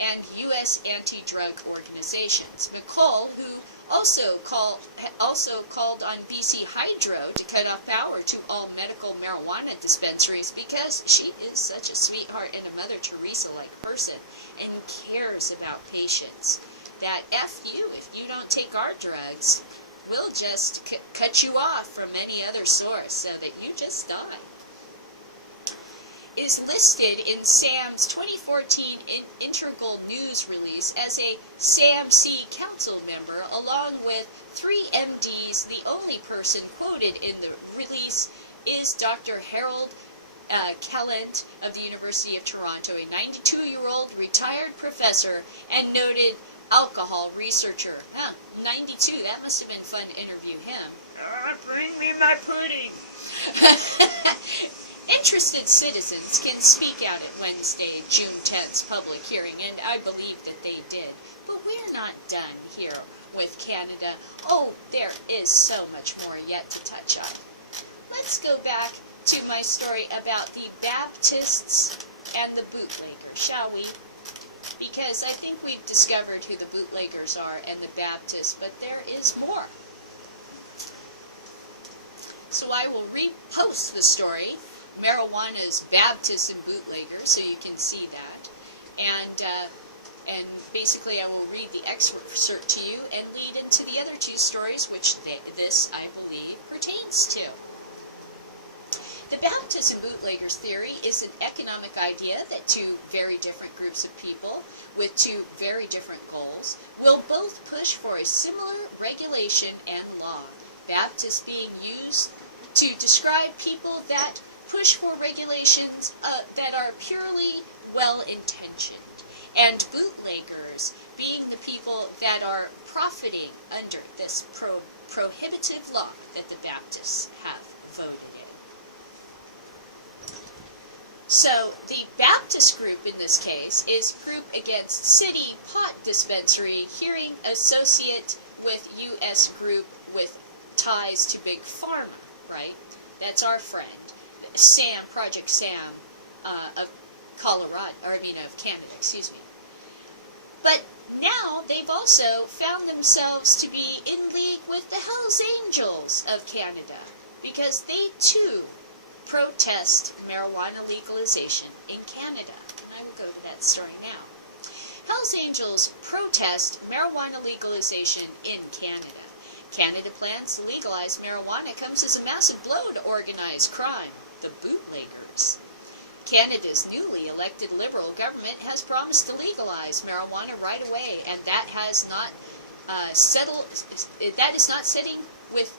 and U.S. anti-drug organizations. McCall, who also called on BC Hydro to cut off power to all medical marijuana dispensaries because she is such a sweetheart and a Mother Teresa-like person and cares about patients. That F you, if you don't take our drugs, we'll just cut you off from any other source so that you just die. Is listed in SAM's 2014 integral news release as a SAM-C council member, along with 3 MDs. The only person quoted in the release is Dr. Harold Callant of the University of Toronto, a 92-year-old retired professor and noted alcohol researcher. 92, that must have been fun to interview him. Bring me my pudding. Interested citizens can speak out at Wednesday, June 10th's public hearing, and I believe that they did. But we're not done here with Canada. Oh, there is so much more yet to touch on. Let's go back to my story about the Baptists and the Bootleggers, shall we? Because I think we've discovered who the Bootleggers are and the Baptists, but there is more. So I will repost the story, Marijuana's Baptists and Bootleggers, so you can see that. And basically I will read the excerpt to you and lead into the other 2 stories, which this, I believe, pertains to. The Baptist and Bootleggers theory is an economic idea that 2 very different groups of people with 2 very different goals will both push for a similar regulation and law. Baptists being used to describe people that push for regulations that are purely well-intentioned, and bootleggers being the people that are profiting under this prohibitive law that the Baptists have voted in. So the Baptist group in this case is Group Against City Pot Dispensary, hearing associate with U.S. group with ties to Big Pharma, right? That's our friend. SAM, Project SAM of Canada, excuse me. But now they've also found themselves to be in league with the Hells Angels of Canada, because they too protest marijuana legalization in Canada. And I will go to that story now. Hells Angels protest marijuana legalization in Canada. Canada plans to legalize marijuana comes as a massive blow to organized crime, the Bootleggers. Canada's newly elected Liberal government has promised to legalize marijuana right away, and that has not that is not sitting with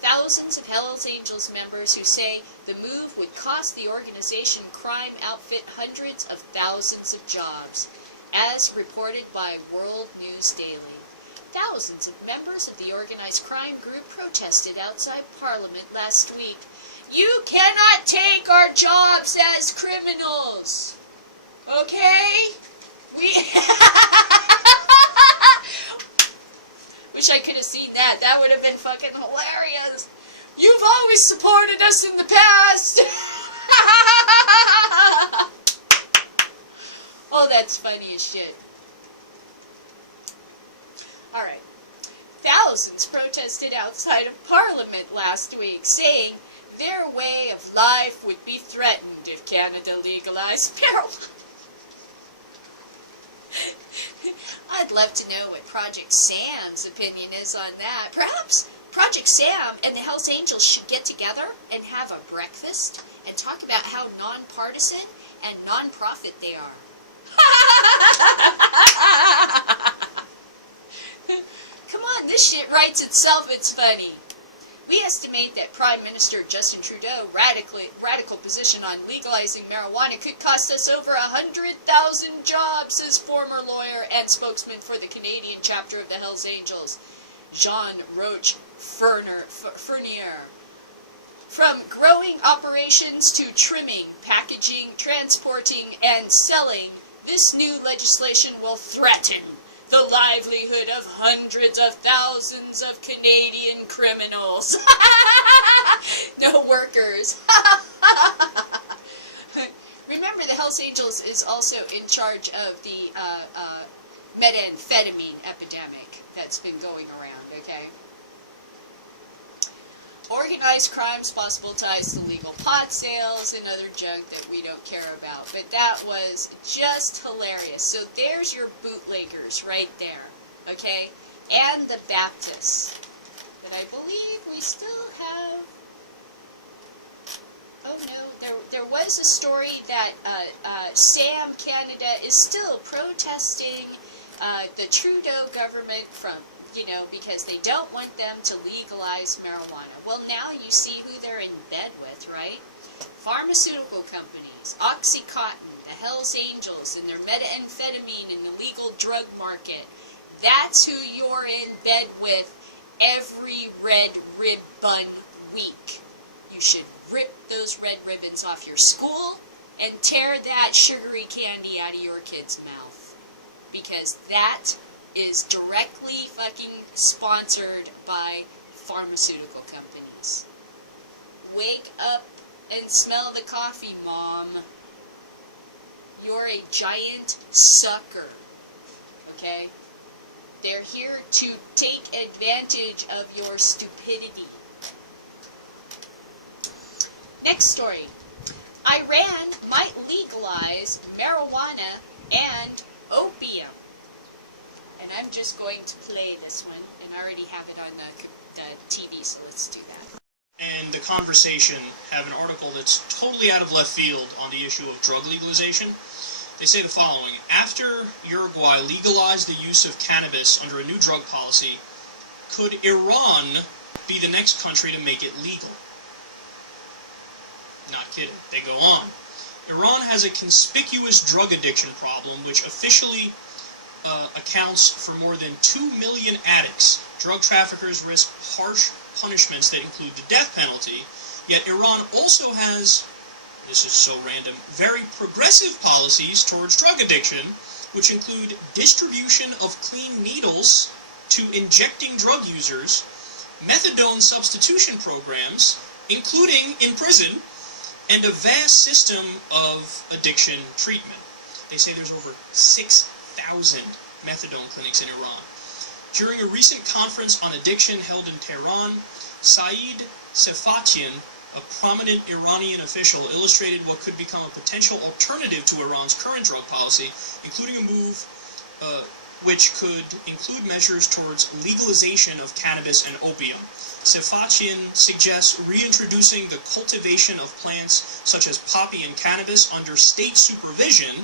thousands of Hells Angels members who say the move would cost the organization crime outfit hundreds of thousands of jobs, as reported by World News Daily. Thousands of members of the organized crime group protested outside Parliament last week. You cannot take our jobs as criminals. Okay? We wish I could have seen that. That would have been fucking hilarious. You've always supported us in the past. Oh, that's funny as shit. Alright. Thousands protested outside of Parliament last week, saying their way of life would be threatened if Canada legalized marijuana. I'd love to know what Project Sam's opinion is on that. Perhaps Project Sam and the Hells Angels should get together and have a breakfast and talk about how nonpartisan and non-profit they are. Come on, this shit writes itself, it's funny. We estimate that Prime Minister Justin Trudeau's radical position on legalizing marijuana could cost us over 100,000 jobs, says former lawyer and spokesman for the Canadian chapter of the Hells Angels, Jean Roch Fournier. From growing operations to trimming, packaging, transporting, and selling, this new legislation will threaten the livelihood of hundreds of thousands of Canadian criminals. No workers. Remember, the Hells Angels is also in charge of the methamphetamine epidemic that's been going around, okay? Organized crimes, possible ties to legal pot sales, and other junk that we don't care about. But that was just hilarious. So there's your bootleggers right there, okay? And the Baptists. But I believe we still have... Oh no, there was a story that Sam Canada is still protesting the Trudeau government from... because they don't want them to legalize marijuana. Well, now you see who they're in bed with, right? Pharmaceutical companies, OxyContin, the Hells Angels, and their methamphetamine and illegal drug market. That's who you're in bed with every red ribbon week. You should rip those red ribbons off your school and tear that sugary candy out of your kid's mouth. Because that is directly fucking sponsored by pharmaceutical companies. Wake up and smell the coffee, Mom. You're a giant sucker. Okay? They're here to take advantage of your stupidity. Next story. Iran might legalize marijuana and opium. And I'm just going to play this one, and I already have it on the TV, so let's do that. And The Conversation have an article that's totally out of left field on the issue of drug legalization. They say the following: after Uruguay legalized the use of cannabis under a new drug policy, could Iran be the next country to make it legal? Not kidding. They go on. Iran has a conspicuous drug addiction problem, which officially accounts for more than 2 million addicts. Drug traffickers risk harsh punishments that include the death penalty, yet Iran also has, this is so random, very progressive policies towards drug addiction, which include distribution of clean needles to injecting drug users, methadone substitution programs, including in prison, and a vast system of addiction treatment. They say there's over 6,000 methadone clinics in Iran. During a recent conference on addiction held in Tehran, Saeed Sefatian, a prominent Iranian official illustrated what could become a potential alternative to Iran's current drug policy, including a move which could include measures towards legalization of cannabis and opium. Sefachian suggests reintroducing the cultivation of plants such as poppy and cannabis under state supervision,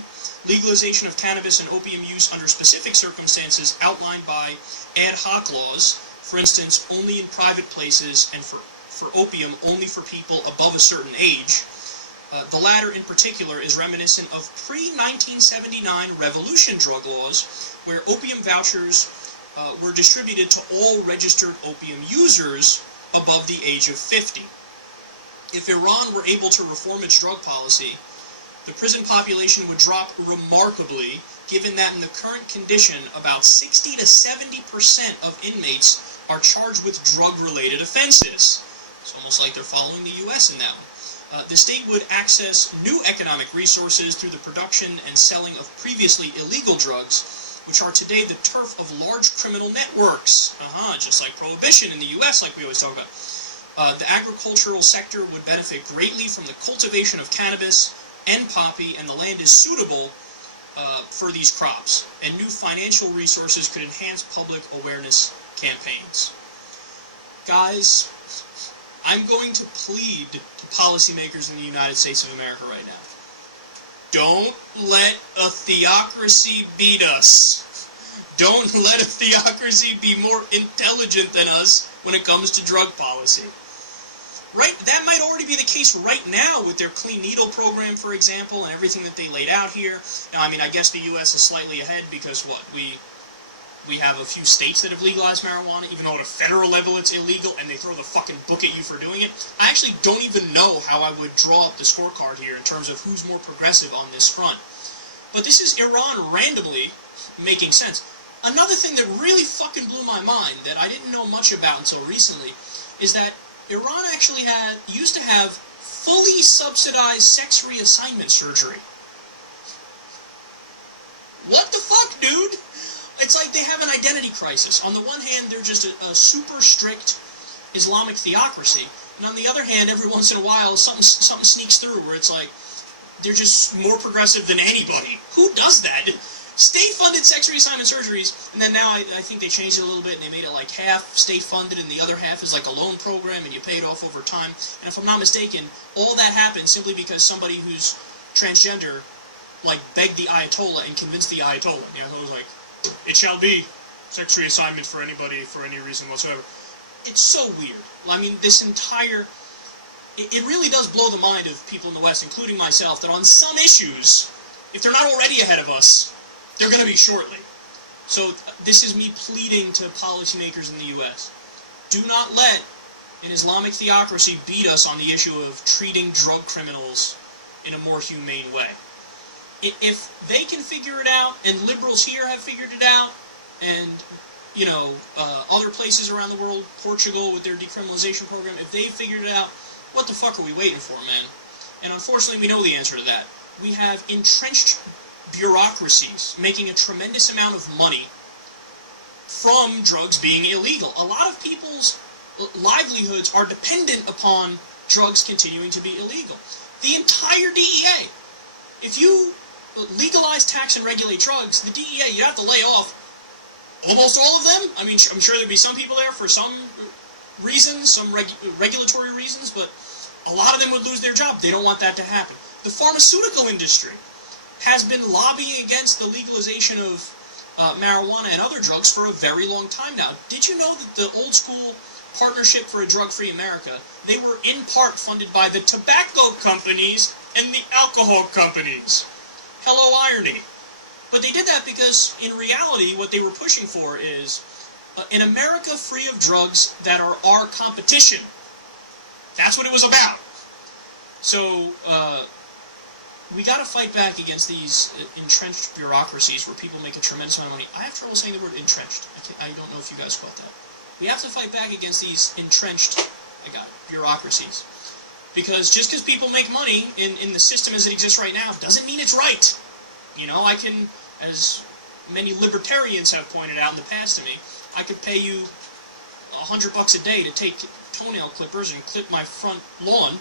legalization of cannabis and opium use under specific circumstances outlined by ad hoc laws, for instance, only in private places, and for opium only for people above a certain age. The latter, in particular, is reminiscent of pre-1979 revolution drug laws, where opium vouchers were distributed to all registered opium users above the age of 50. If Iran were able to reform its drug policy, the prison population would drop remarkably, given that in the current condition, about 60 to 70% of inmates are charged with drug-related offenses. It's almost like they're following the U.S. in that one. The state would access new economic resources through the production and selling of previously illegal drugs, which are today the turf of large criminal networks. Just like prohibition in the U.S., like we always talk about. The agricultural sector would benefit greatly from the cultivation of cannabis and poppy, and the land is suitable for these crops. And new financial resources could enhance public awareness campaigns. Guys, I'm going to plead to policymakers in the United States of America right now. Don't let a theocracy beat us. Don't let a theocracy be more intelligent than us when it comes to drug policy. Right? That might already be the case right now with their clean needle program, for example, and everything that they laid out here. Now, I mean, I guess the U.S. is slightly ahead because, what, we have a few states that have legalized marijuana, even though at a federal level it's illegal, and they throw the fucking book at you for doing it. I actually don't even know how I would draw up the scorecard here in terms of who's more progressive on this front. But this is Iran randomly making sense. Another thing that really fucking blew my mind that I didn't know much about until recently is that Iran actually used to have fully subsidized sex reassignment surgery. What the fuck, dude? It's like they have an identity crisis. On the one hand, they're just a super strict Islamic theocracy, and on the other hand, every once in a while, something sneaks through where it's like they're just more progressive than anybody. Who does that? State-funded sex reassignment surgeries, and then now I think they changed it a little bit, and they made it like half state-funded, and the other half is like a loan program, and you pay it off over time. And if I'm not mistaken, all that happened simply because somebody who's transgender, like, begged the Ayatollah and convinced the Ayatollah. You know, who was like, it shall be sex reassignment for anybody for any reason whatsoever. It's so weird. I mean, this entire... It really does blow the mind of people in the West, including myself, that on some issues, if they're not already ahead of us, they're going to be shortly. So this is me pleading to policymakers in the U.S. Do not let an Islamic theocracy beat us on the issue of treating drug criminals in a more humane way. If they can figure it out, and liberals here have figured it out, and, you know, other places around the world, Portugal with their decriminalization program, if they figured it out, what the fuck are we waiting for, man? And unfortunately, we know the answer to that. We have entrenched bureaucracies making a tremendous amount of money from drugs being illegal. A lot of people's livelihoods are dependent upon drugs continuing to be illegal. The entire DEA, if you legalize, tax, and regulate drugs, the DEA, you have to lay off almost all of them. I mean, I'm sure there'd be some people there for some reasons, some regulatory reasons, but a lot of them would lose their job. They don't want that to happen. The pharmaceutical industry has been lobbying against the legalization of marijuana and other drugs for a very long time now. Did you know that the old school Partnership for a Drug-Free America, they were in part funded by the tobacco companies and the alcohol companies? Hello, irony. But they did that because, in reality, what they were pushing for is an America free of drugs that are our competition. That's what it was about. So, we gotta fight back against these entrenched bureaucracies where people make a tremendous amount of money. I have trouble saying the word entrenched. I don't know if you guys caught that. We have to fight back against these entrenched, bureaucracies. Because just because people make money in the system as it exists right now doesn't mean it's right. You know, I can, as many libertarians have pointed out in the past to me, I could pay you $100 a day to take toenail clippers and clip my front lawn,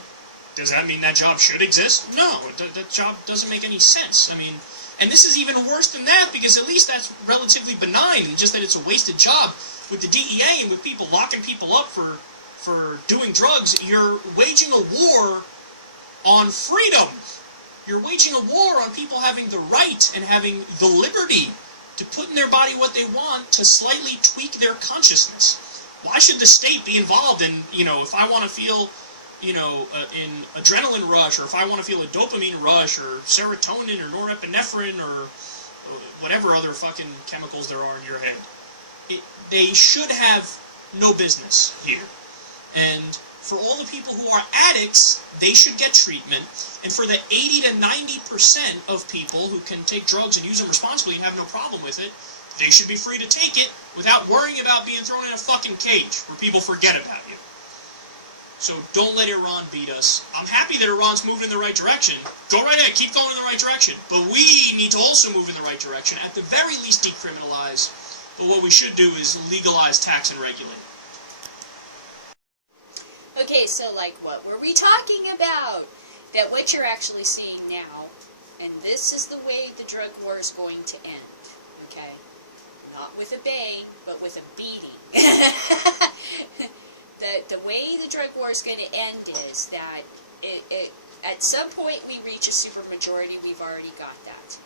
does that mean that job should exist? No, that job doesn't make any sense. I mean, and this is even worse than that, because at least that's relatively benign, and just that it's a wasted job. With the DEA and with people locking people up for doing drugs, you're waging a war on freedom. You're waging a war on people having the right and having the liberty to put in their body what they want, to slightly tweak their consciousness. Why should the state be involved in, if I want to feel, an adrenaline rush, or if I want to feel a dopamine rush, or serotonin, or norepinephrine, or whatever other fucking chemicals there are in your head? They should have no business here. And for all the people who are addicts, they should get treatment. And for the 80 to 90% of people who can take drugs and use them responsibly and have no problem with it, they should be free to take it without worrying about being thrown in a fucking cage where people forget about you. So don't let Iran beat us. I'm happy that Iran's moving in the right direction. Go right ahead, keep going in the right direction. But we need to also move in the right direction. At the very least, decriminalize. But what we should do is legalize, tax, and regulate. Okay, so like what were we talking about? That what you're actually seeing now, and this is the way the drug war is going to end, okay? Not with a bang, but with a beating. The way the drug war is going to end is that at some point we reach a supermajority. We've already got that.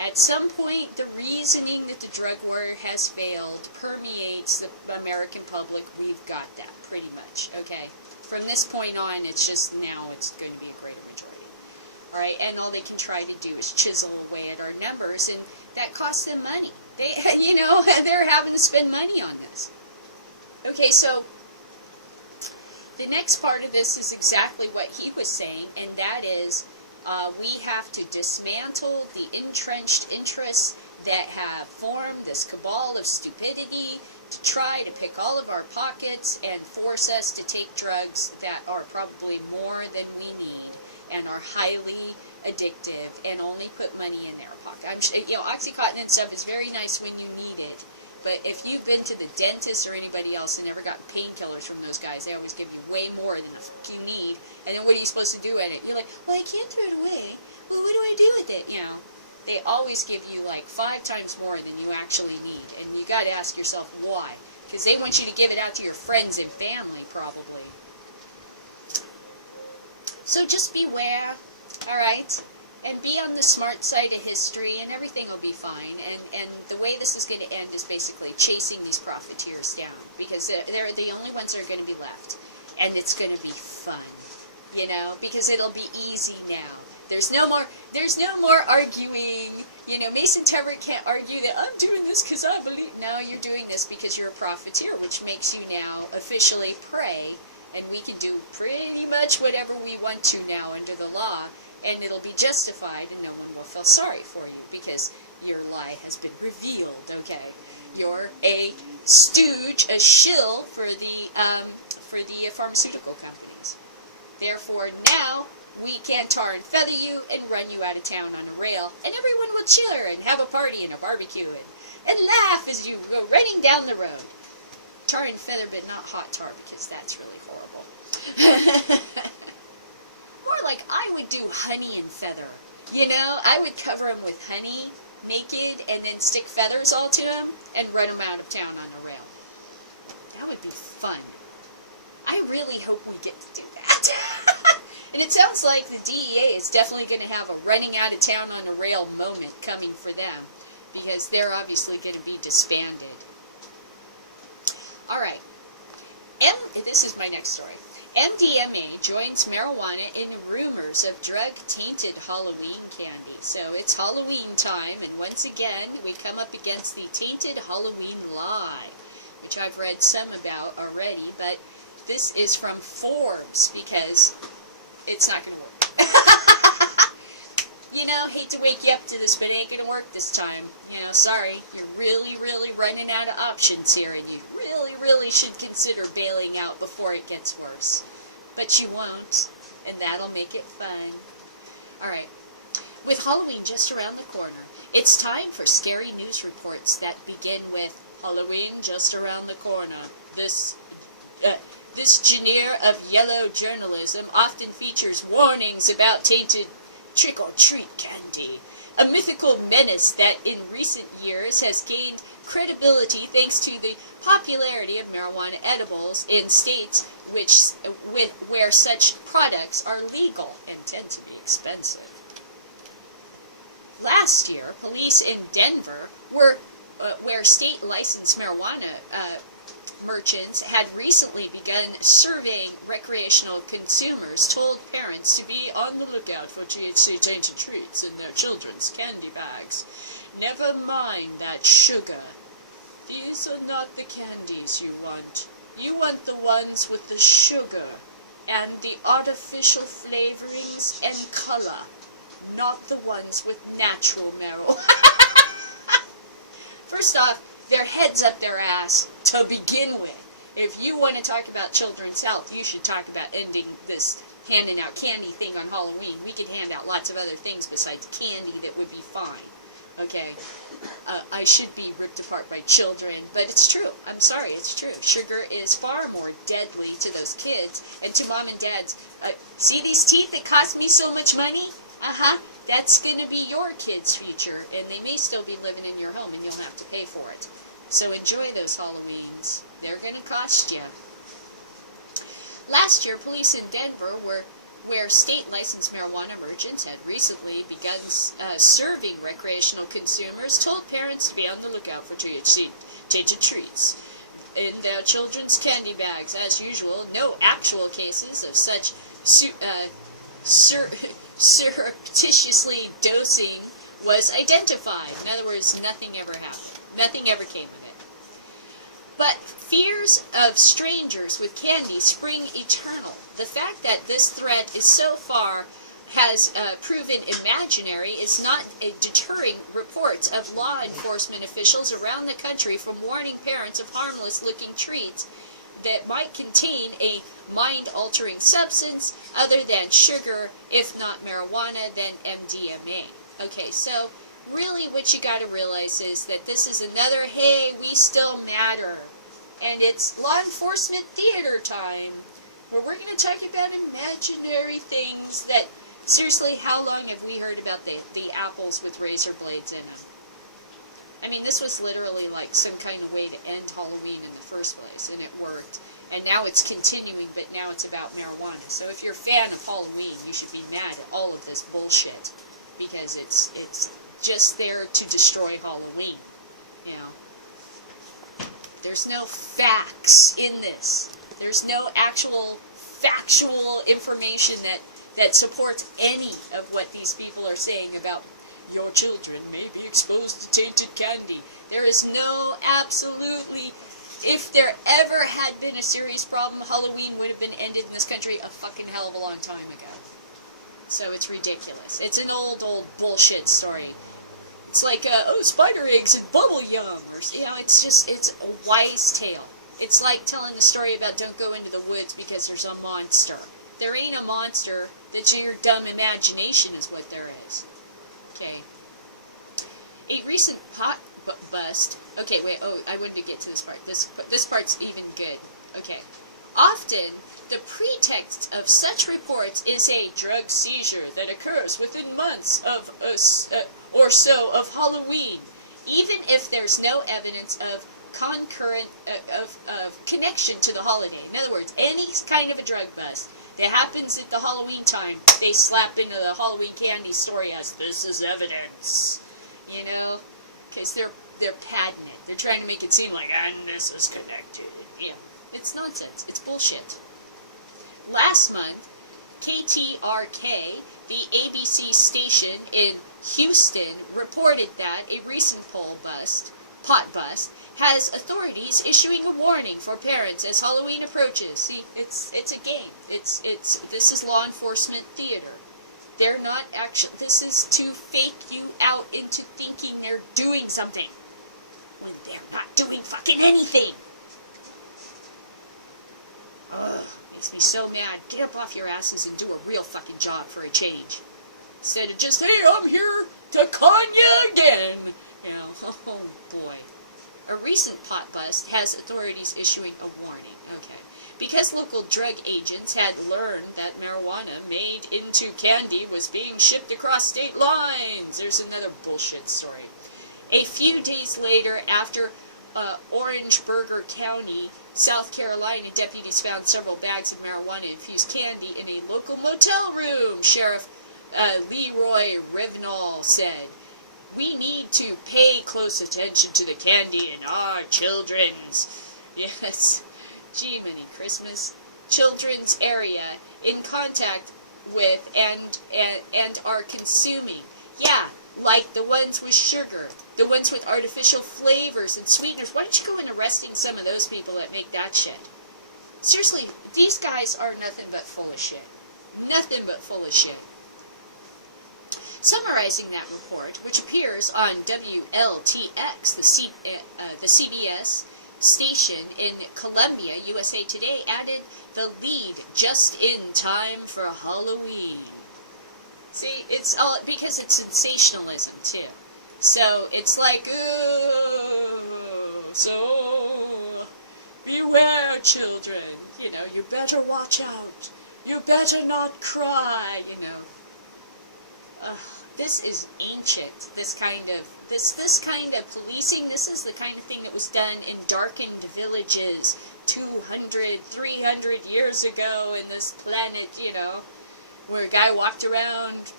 At some point, the reasoning that the drug war has failed permeates the American public. We've got that, pretty much, okay? From this point on, it's just now it's going to be a greater majority. All right, and all they can try to do is chisel away at our numbers, and that costs them money. They, they're having to spend money on this. Okay, so the next part of this is exactly what he was saying, and that is we have to dismantle the entrenched interests that have formed this cabal of stupidity to try to pick all of our pockets and force us to take drugs that are probably more than we need and are highly addictive and only put money in their pocket. I'm sure, OxyContin and stuff is very nice when you need it, but if you've been to the dentist or anybody else and never gotten painkillers from those guys, they always give you way more than the fuck you need, and then what are you supposed to do at it? You're like, well, I can't throw it away. Well, what do I do with it? They always give you like 5 times more than you actually need, and you got to ask yourself why, because they want you to give it out to your friends and family, probably. So just beware, all right? And be on the smart side of history, and everything will be fine. And the way this is going to end is basically chasing these profiteers down, because they're the only ones that are going to be left. And it's going to be fun, because it'll be easy now. There's no more arguing. Mason Teveritt can't argue that I'm doing this because I believe. No, you're doing this because you're a profiteer, which makes you now officially prey, and we can do pretty much whatever we want to now under the law. And it'll be justified, and no one will feel sorry for you, because your lie has been revealed, okay? You're a stooge, a shill for the pharmaceutical companies. Therefore, now, we can tar and feather you and run you out of town on a rail, and everyone will cheer and have a party and a barbecue and laugh as you go running down the road. Tar and feather, but not hot tar, because that's really horrible. More like I would do honey and feather. I would cover them with honey, naked, and then stick feathers all to them and run them out of town on a rail. That would be fun. I really hope we get to do that. And it sounds like the DEA is definitely going to have a running out of town on a rail moment coming for them, because they're obviously going to be disbanded. All right. This is my next story. MDMA joins marijuana in rumors of drug-tainted Halloween candy. So it's Halloween time, and once again, we come up against the tainted Halloween lie, which I've read some about already, but this is from Forbes, because it's not going to work. Hate to wake you up to this, but it ain't going to work this time. Sorry, you're really, really running out of options here, and you really, really should consider bailing out before it gets worse. But you won't, and that'll make it fun. Alright, with Halloween just around the corner, it's time for scary news reports that begin with, Halloween just around the corner. This This genre of yellow journalism often features warnings about tainted trick-or-treat candy, a mythical menace that in recent years has gained credibility thanks to the popularity of marijuana edibles in states where such products are legal and tend to be expensive. Last year, police in Denver where state-licensed marijuana merchants had recently begun surveying recreational consumers, told parents to be on the lookout for THC-tainted treats in their children's candy bags. Never mind that sugar. These are not the candies you want. You want the ones with the sugar and the artificial flavorings and color, not the ones with natural marijuana. First off, their heads up their ass to begin with. If you want to talk about children's health, you should talk about ending this handing out candy thing on Halloween. We could hand out lots of other things besides candy that would be fine. Okay? I should be ripped apart by children, but it's true. I'm sorry, it's true. Sugar is far more deadly to those kids and to mom and dads. See these teeth that cost me so much money? That's going to be your kid's future, and they may still be living in your home, and you'll have to pay for it. So enjoy those Halloweens. They're going to cost you. Last year, police in Denver, where state-licensed marijuana merchants had recently begun serving recreational consumers, told parents to be on the lookout for THC-tainted treats in their children's candy bags. As usual, no actual cases of such surreptitiously dosing was identified. In other words, nothing ever happened. Nothing ever came of it. But fears of strangers with candy spring eternal. The fact that this threat is so far has proven imaginary is not deterring reports of law enforcement officials around the country from warning parents of harmless-looking treats that might contain a mind-altering substance other than sugar, if not marijuana, then MDMA. Okay, so really what you got to realize is that this is another, hey, we still matter. And it's law enforcement theater time, where we're going to talk about imaginary things that, seriously, how long have we heard about the apples with razor blades in them? I mean, this was literally like some kind of way to end Halloween in the first place, and it worked. And now it's continuing, but now it's about marijuana. So if you're a fan of Halloween, you should be mad at all of this bullshit, because it's just there to destroy Halloween, you know. There's no facts in this. There's no actual factual information that supports any of what these people are saying about your children may be exposed to tainted candy. There is no absolutely... If there ever had been a serious problem, Halloween would have been ended in this country a fucking hell of a long time ago. So it's ridiculous. It's an old bullshit story. It's like, oh, spider eggs and bubble yum. Or, you know, it's a wise tale. It's like telling the story about don't go into the woods because there's a monster. There ain't a monster. That's your dumb imagination is what there is. Okay. A recent pot bust. Okay, wait. Oh, I wanted to get to this part. This part's even good. Okay. Often, the pretext of such reports is a drug seizure that occurs within months of or so of Halloween, even if there's no evidence of concurrent of connection to the holiday. In other words, any kind of a drug bust that happens at the Halloween time, they slap into the Halloween candy story as this is evidence. You know, because they're padding it. They're trying to make it seem like, and this is connected. Yeah, it's nonsense. It's bullshit. Last month, KTRK, the ABC station in Houston, reported that a recent pot bust, has authorities issuing a warning for parents as Halloween approaches. See, it's a game. This is law enforcement theater. They're not actually, this is to fake you out into thinking they're doing something when they're not doing fucking anything. Ugh, makes me so mad. Get up off your asses and do a real fucking job for a change. Instead of just, hey, I'm here to con you again. You know, oh boy. A recent pot bust has authorities issuing a warning. Okay. Because local drug agents had learned that marijuana made into candy was being shipped across state lines. There's another bullshit story. A few days later, after Orangeburger County, South Carolina, deputies found several bags of marijuana-infused candy in a local motel room. Sheriff Leroy Rivenall said, "We need to pay close attention to the candy in our children's." Yes. Gee, many Christmas. Children's area in contact with and are consuming. Yeah, like the ones with sugar, the ones with artificial flavors and sweeteners. Why don't you go in arresting some of those people that make that shit? Seriously, these guys are nothing but full of shit. Nothing but full of shit. Summarizing that report, which appears on WLTX, the CBS station in Columbia, USA Today, added the lead just in time for Halloween. See, it's all because it's sensationalism too. So it's like, oh, so beware, children. You know, you better watch out. You better not cry. You know. This is ancient. This kind of policing. This is the kind of thing that was done in darkened villages 200, 300 years ago in this planet, you know, where a guy walked around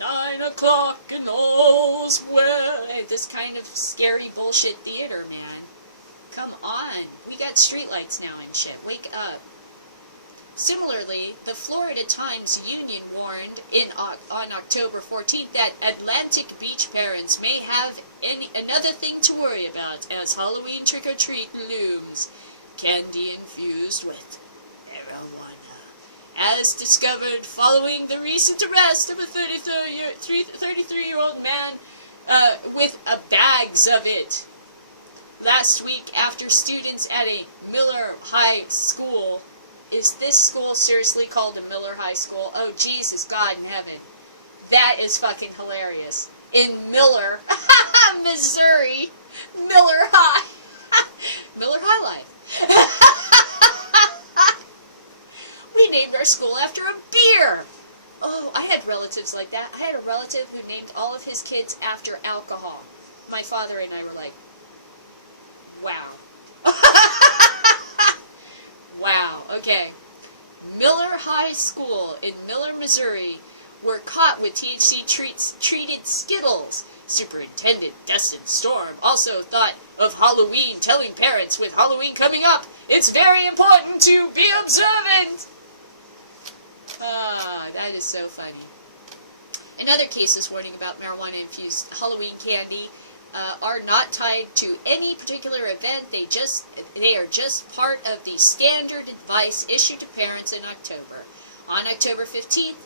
9 o'clock and all's well. Hey, this kind of scary bullshit theater, man. Come on. We got streetlights now and shit. Wake up. Similarly, the Florida Times-Union warned on October 14th that Atlantic Beach parents may have another thing to worry about as Halloween trick-or-treat looms. Candy infused with marijuana. As discovered following the recent arrest of a 33-year-old man with bags of it. Last week, after students at a Miller High School. Is this school seriously called a Miller High School? Oh, Jesus, God in heaven. That is fucking hilarious. In Miller, Missouri, Miller High. Miller High Life. We named our school after a beer. Oh, I had relatives like that. I had a relative who named all of his kids after alcohol. My father and I were like, wow. Wow, okay. Miller High School in Miller, Missouri were caught with THC-treated Skittles. Superintendent Dustin Storm also thought of Halloween, telling parents with Halloween coming up, it's very important to be observant. That is so funny. In other cases, warning about marijuana-infused Halloween candy are not tied to any particular event. They are just part of the standard advice issued to parents in October. On October 15th,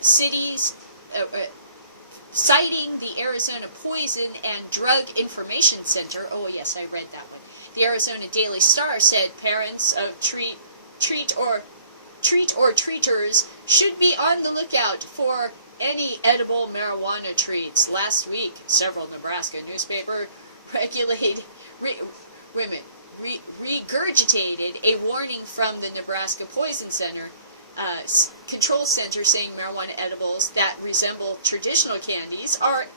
cities citing the Arizona Poison and Drug Information Center. Oh yes, I read that one. The Arizona Daily Star said parents of treat or treaters should be on the lookout for any edible marijuana treats. Last week, several Nebraska newspapers regurgitated a warning from the Nebraska Poison Center Control Center saying marijuana edibles that resemble traditional candies are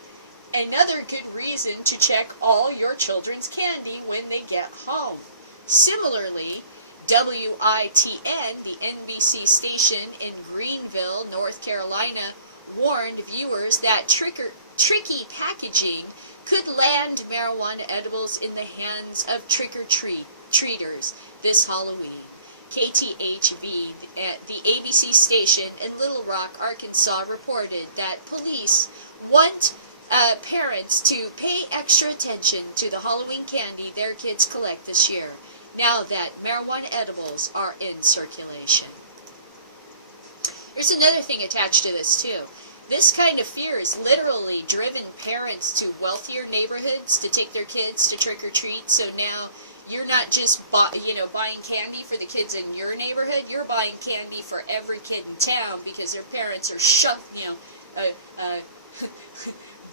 another good reason to check all your children's candy when they get home. Similarly, WITN, the NBC station in Greenville, North Carolina, warned viewers that tricky packaging could land marijuana edibles in the hands of trick-or-treaters this Halloween. KTHV, the ABC station in Little Rock, Arkansas, reported that police want parents to pay extra attention to the Halloween candy their kids collect this year, now that marijuana edibles are in circulation. There's another thing attached to this, too. This kind of fear has literally driven parents to wealthier neighborhoods to take their kids to trick-or-treat. So now you're not just buying candy for the kids in your neighborhood. You're buying candy for every kid in town because their parents are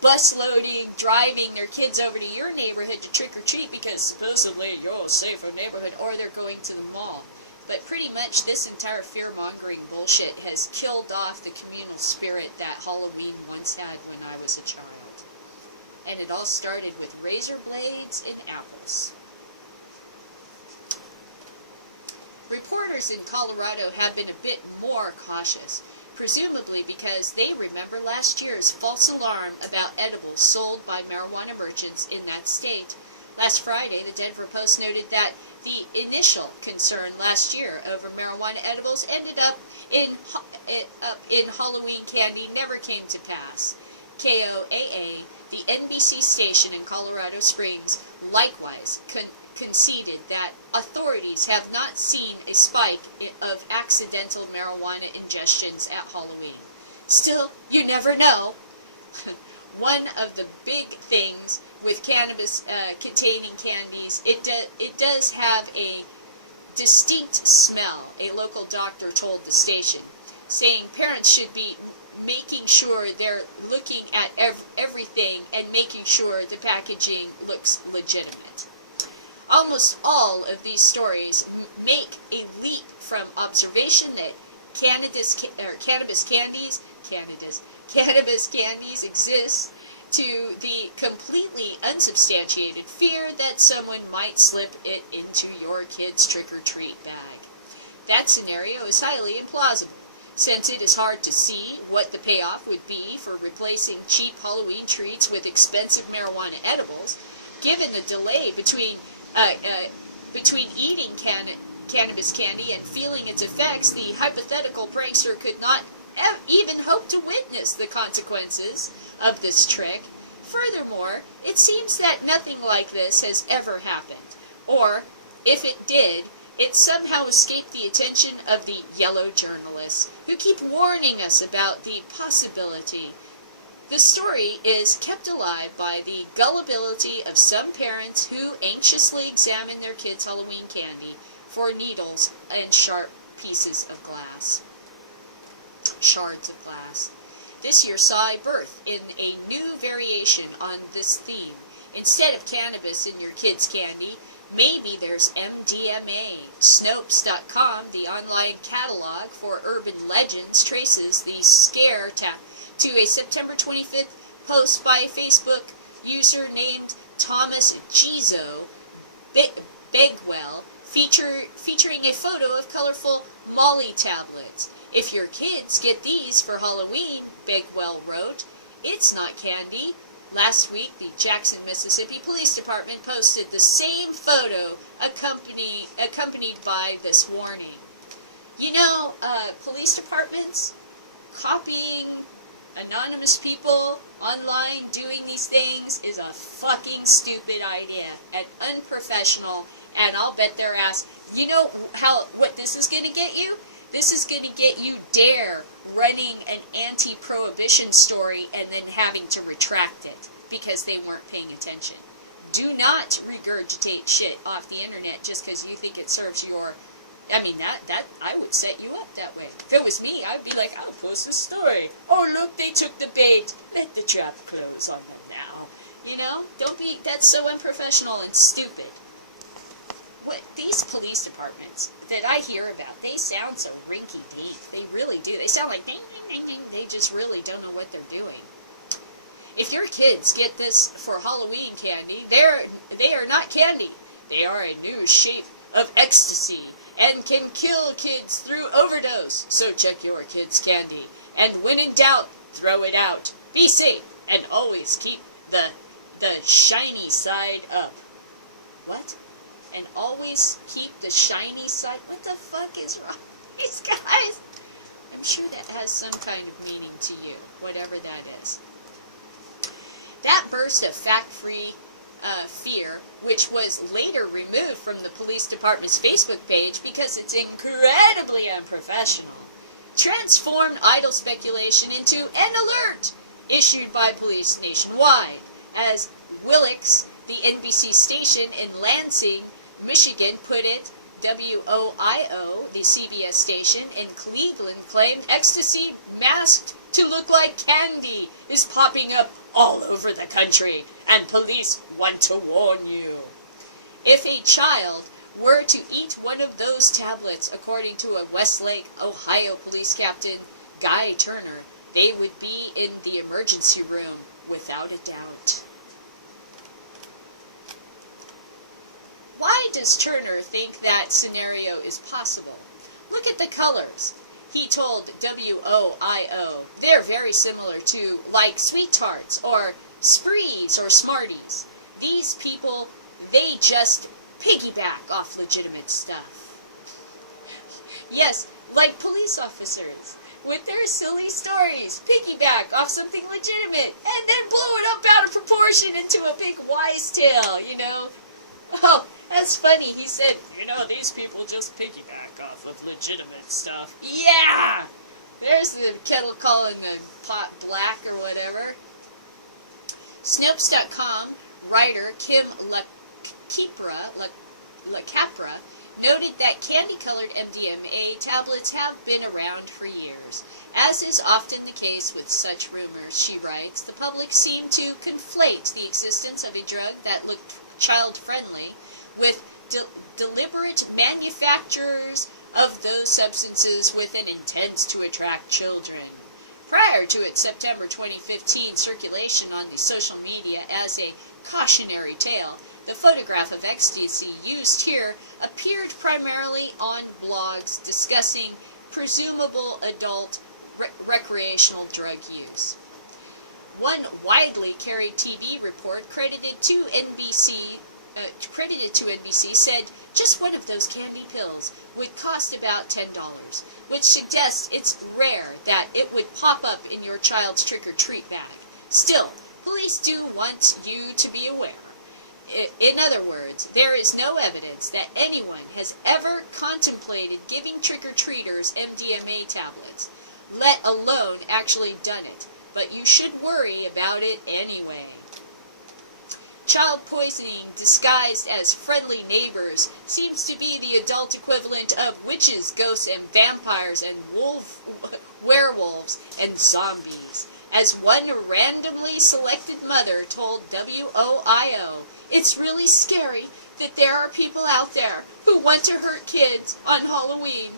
bus loading, driving their kids over to your neighborhood to trick-or-treat because supposedly you're a safer neighborhood, or they're going to the mall. But pretty much this entire fear-mongering bullshit has killed off the communal spirit that Halloween once had when I was a child. And it all started with razor blades and apples. Reporters in Colorado have been a bit more cautious, presumably because they remember last year's false alarm about edibles sold by marijuana merchants in that state. Last Friday, the Denver Post noted that the initial concern last year over marijuana edibles ended up in Halloween candy never came to pass. KOAA, the NBC station in Colorado Springs, likewise conceded that authorities have not seen a spike of accidental marijuana ingestions at Halloween. Still, you never know. One of the big things with cannabis containing candies, it does have a distinct smell, a local doctor told the station, saying parents should be making sure they're looking at everything and making sure the packaging looks legitimate. Almost all of these stories make a leap from observation that cannabis candies exist to the completely unsubstantiated fear that someone might slip it into your kid's trick-or-treat bag. That scenario is highly implausible, since it is hard to see what the payoff would be for replacing cheap Halloween treats with expensive marijuana edibles, given the delay between eating cannabis candy and feeling its effects. The hypothetical prankster could not even hope to witness the consequences of this trick. Furthermore, it seems that nothing like this has ever happened, or, if it did, it somehow escaped the attention of the yellow journalists, who keep warning us about the possibility. The story is kept alive by the gullibility of some parents who anxiously examine their kids' Halloween candy for needles and sharp pieces of glass. Shards of glass. This year saw a birth in a new variation on this theme. Instead of cannabis in your kids' candy, maybe there's MDMA. Snopes.com, the online catalog for urban legends, traces the scare to a September 25th post by a Facebook user named Thomas Gizo Begwell, featuring a photo of colorful Molly tablets. If your kids get these for Halloween, Begwell wrote, it's not candy. Last week, the Jackson, Mississippi Police Department posted the same photo accompanied by this warning. You know, police departments copying anonymous people online doing these things is a fucking stupid idea and unprofessional, and I'll bet their ass. You know what this is going to get you? This is going to get you Dare running an anti-prohibition story and then having to retract it because they weren't paying attention. Do not regurgitate shit off the internet just because you think it serves your... I mean, that I would set you up that way. If it was me, I would be like, I'll post a story. Oh, look, they took the bait. Let the trap close on them now. You know? Don't be... That's so unprofessional and stupid. What these police departments that I hear about, they sound so rinky-dink. They really do. They sound like ding, ding, ding, ding. They just really don't know what they're doing. If your kids get this for Halloween candy, they are not candy. They are a new shape of ecstasy and can kill kids through overdose. So check your kids' candy. And when in doubt, throw it out. Be safe and always keep the shiny side up. What? And always keep the shiny side. What the fuck is wrong with these guys? I'm sure that has some kind of meaning to you, whatever that is. That burst of fact-free fear, which was later removed from the police department's Facebook page because it's incredibly unprofessional, transformed idle speculation into an alert issued by police nationwide, as Willix, the NBC station in Lansing, Michigan, put it. WOIO, the CBS station in Cleveland, claimed ecstasy masked to look like candy is popping up all over the country, and police want to warn you. If a child were to eat one of those tablets, according to a Westlake, Ohio police captain, Guy Turner, they would be in the emergency room without a doubt. Why does Turner think that scenario is possible? Look at the colors. He told WOIO, they're very similar to, like, Sweet Tarts, or Sprees, or Smarties. These people, they just piggyback off legitimate stuff. Yes, like police officers, with their silly stories, piggyback off something legitimate, and then blow it up out of proportion into a big wise tale, you know? Oh, that's funny. He said, you know, these people just piggyback off of legitimate stuff. Yeah! There's the kettle calling the pot black or whatever. Snopes.com writer Kim LaCapra noted that candy-colored MDMA tablets have been around for years. As is often the case with such rumors, she writes, the public seemed to conflate the existence of a drug that looked child-friendly with deliberate manufacturers of those substances with an intent to attract children. Prior to its September 2015 circulation on the social media as a cautionary tale, the photograph of ecstasy used here appeared primarily on blogs discussing presumable adult recreational drug use. One widely carried TV report credited to NBC said just one of those candy pills would cost about $10, which suggests it's rare that it would pop up in your child's trick-or-treat bag. Still, police do want you to be aware. In other words, there is no evidence that anyone has ever contemplated giving trick-or-treaters MDMA tablets, let alone actually done it, but you should worry about it anyway. Child poisoning disguised as friendly neighbors seems to be the adult equivalent of witches, ghosts, and vampires, and werewolves, and zombies. As one randomly selected mother told WOIO, it's really scary that there are people out there who want to hurt kids on Halloween.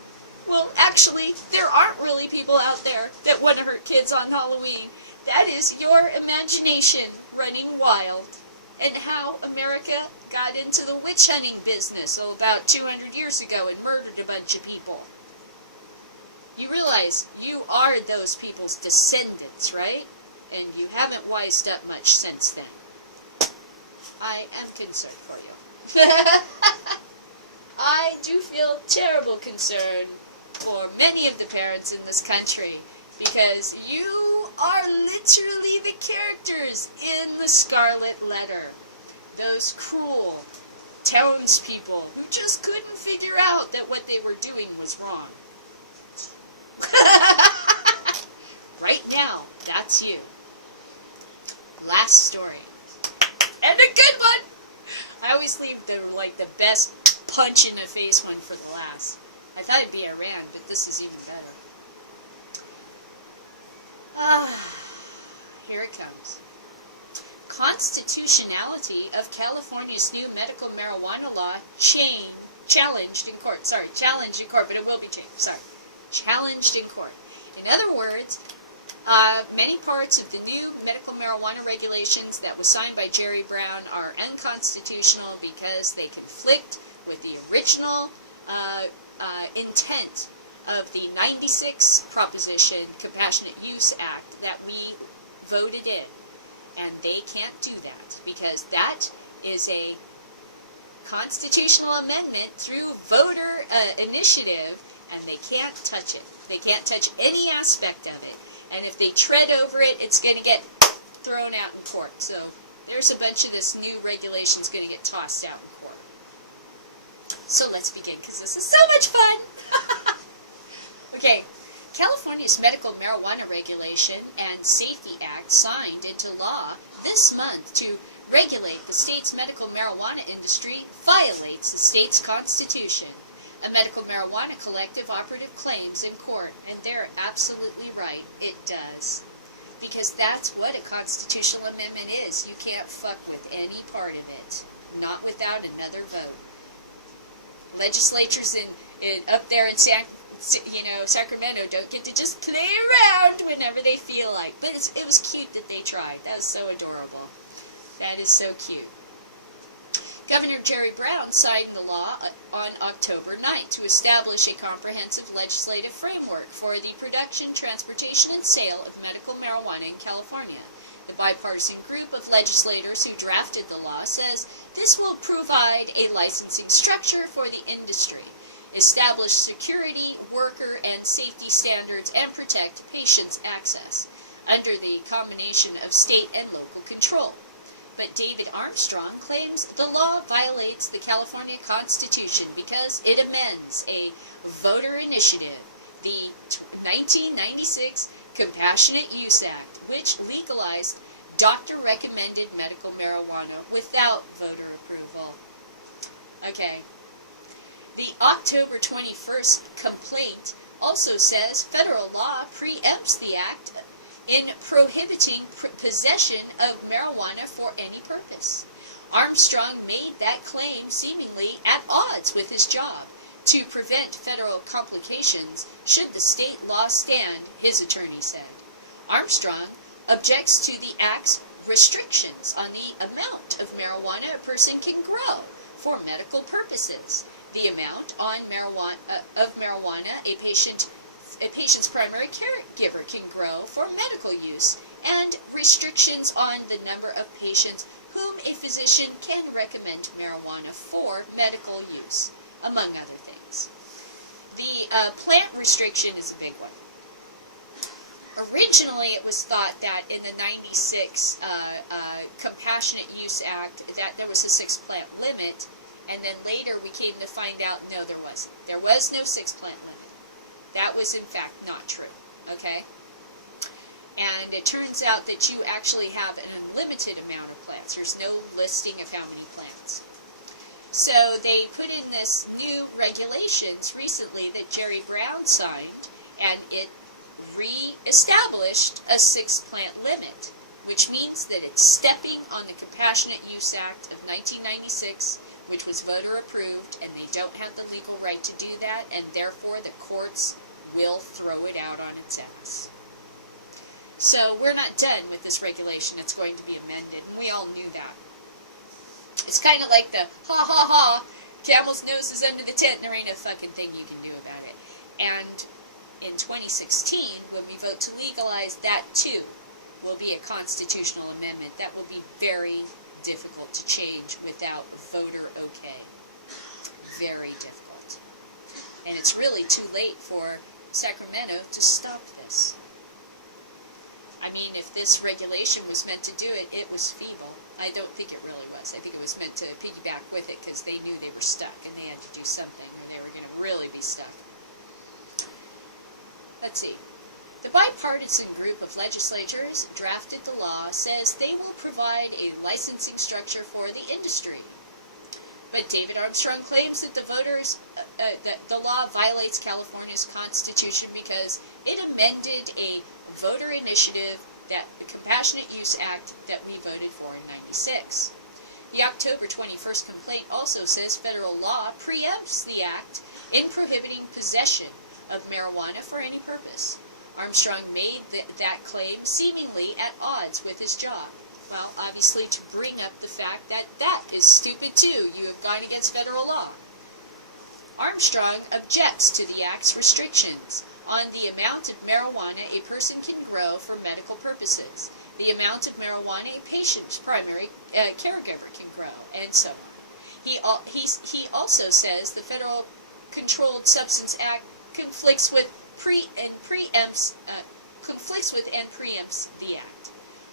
Well, actually, there aren't really people out there that want to hurt kids on Halloween. That is your imagination running wild. And how America got into the witch hunting business about 200 years ago and murdered a bunch of people. You realize you are those people's descendants, right? And you haven't wised up much since then. I am concerned for you. I do feel terrible concern for many of the parents in this country, because you are literally the characters in the Scarlet Letter. Those cruel townspeople who just couldn't figure out that what they were doing was wrong. Right now, that's you. Last story. And a good one! I always leave the best punch in the face one for the last. I thought it'd be Iran, but this is even better. Here it comes. Constitutionality of California's new medical marijuana law challenged in court. Challenged in court, but it will be changed. Challenged in court. In other words, many parts of the new medical marijuana regulations that was signed by Jerry Brown are unconstitutional because they conflict with the original intent of the 96 Proposition Compassionate Use Act that we voted in. And they can't do that because that is a constitutional amendment through voter initiative, and they can't touch it. They can't touch any aspect of it. And if they tread over it, it's going to get thrown out in court. So there's a bunch of this new regulation's going to get tossed out in court. So let's begin, because this is so much fun! Okay, California's Medical Marijuana Regulation and Safety Act signed into law this month to regulate the state's medical marijuana industry violates the state's constitution. A medical marijuana collective operative claims in court, and they're absolutely right, it does. Because that's what a constitutional amendment is. You can't fuck with any part of it. Not without another vote. legislatures up there in Sacramento don't get to just play around whenever they feel like. But it was cute that they tried. That was so adorable. That is so cute. Governor Jerry Brown signed the law on October 9th to establish a comprehensive legislative framework for the production, transportation, and sale of medical marijuana in California. The bipartisan group of legislators who drafted the law says this will provide a licensing structure for the industry, establish security, worker, and safety standards, and protect patients' access under the combination of state and local control. But David Armstrong claims the law violates the California Constitution because it amends a voter initiative, the 1996 Compassionate Use Act, which legalized doctor-recommended medical marijuana without voter approval. Okay. The October 21st complaint also says federal law preempts the act in prohibiting possession of marijuana for any purpose. Armstrong made that claim seemingly at odds with his job to prevent federal complications should the state law stand, his attorney said. Armstrong objects to the act's restrictions on the amount of marijuana a person can grow for medical purposes, the amount of marijuana a patient's primary caregiver can grow for medical use, and restrictions on the number of patients whom a physician can recommend marijuana for medical use, among other things. The plant restriction is a big one. Originally, it was thought that in the 96 Compassionate Use Act that there was a 6-plant limit, and then later we came to find out, no, there wasn't. There was no 6-plant limit. That was, in fact, not true, okay? And it turns out that you actually have an unlimited amount of plants. There's no listing of how many plants. So they put in this new regulations recently that Jerry Brown signed, and it re-established a 6-plant limit, which means that it's stepping on the Compassionate Use Act of 1996, which was voter approved, and they don't have the legal right to do that, and therefore the courts will throw it out on its ass. So we're not done with this regulation. It's going to be amended, and we all knew that. It's kind of like the ha, camel's nose is under the tent, and there ain't a fucking thing you can do about it. And in 2016, when we vote to legalize, that too will be a constitutional amendment that will be very difficult to change without voter okay. Very difficult. And it's really too late for Sacramento to stop this. I mean, if this regulation was meant to do it, it was feeble. I don't think it really was. I think it was meant to piggyback with it because they knew they were stuck and they had to do something or they were going to really be stuck. Let's see. The bipartisan group of legislators drafted the law says they will provide a licensing structure for the industry. But David Armstrong claims that that the law violates California's Constitution because it amended a voter initiative, that the Compassionate Use Act that we voted for in '96. The October 21st complaint also says federal law preempts the act in prohibiting possession of marijuana for any purpose. Armstrong made that claim seemingly at odds with his job. Well, obviously to bring up the fact that that is stupid too. You have gone against federal law. Armstrong objects to the act's restrictions on the amount of marijuana a person can grow for medical purposes, the amount of marijuana a patient's primary caregiver can grow, and so on. He also says the Federal Controlled Substance Act conflicts with and preempts the act.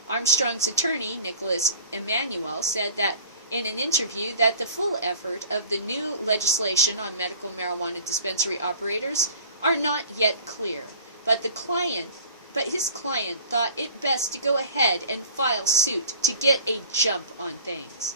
Armstrong's attorney, Nicholas Emanuel, said that in an interview that the full effort of the new legislation on medical marijuana dispensary operators are not yet clear, but his client thought it best to go ahead and file suit to get a jump on things.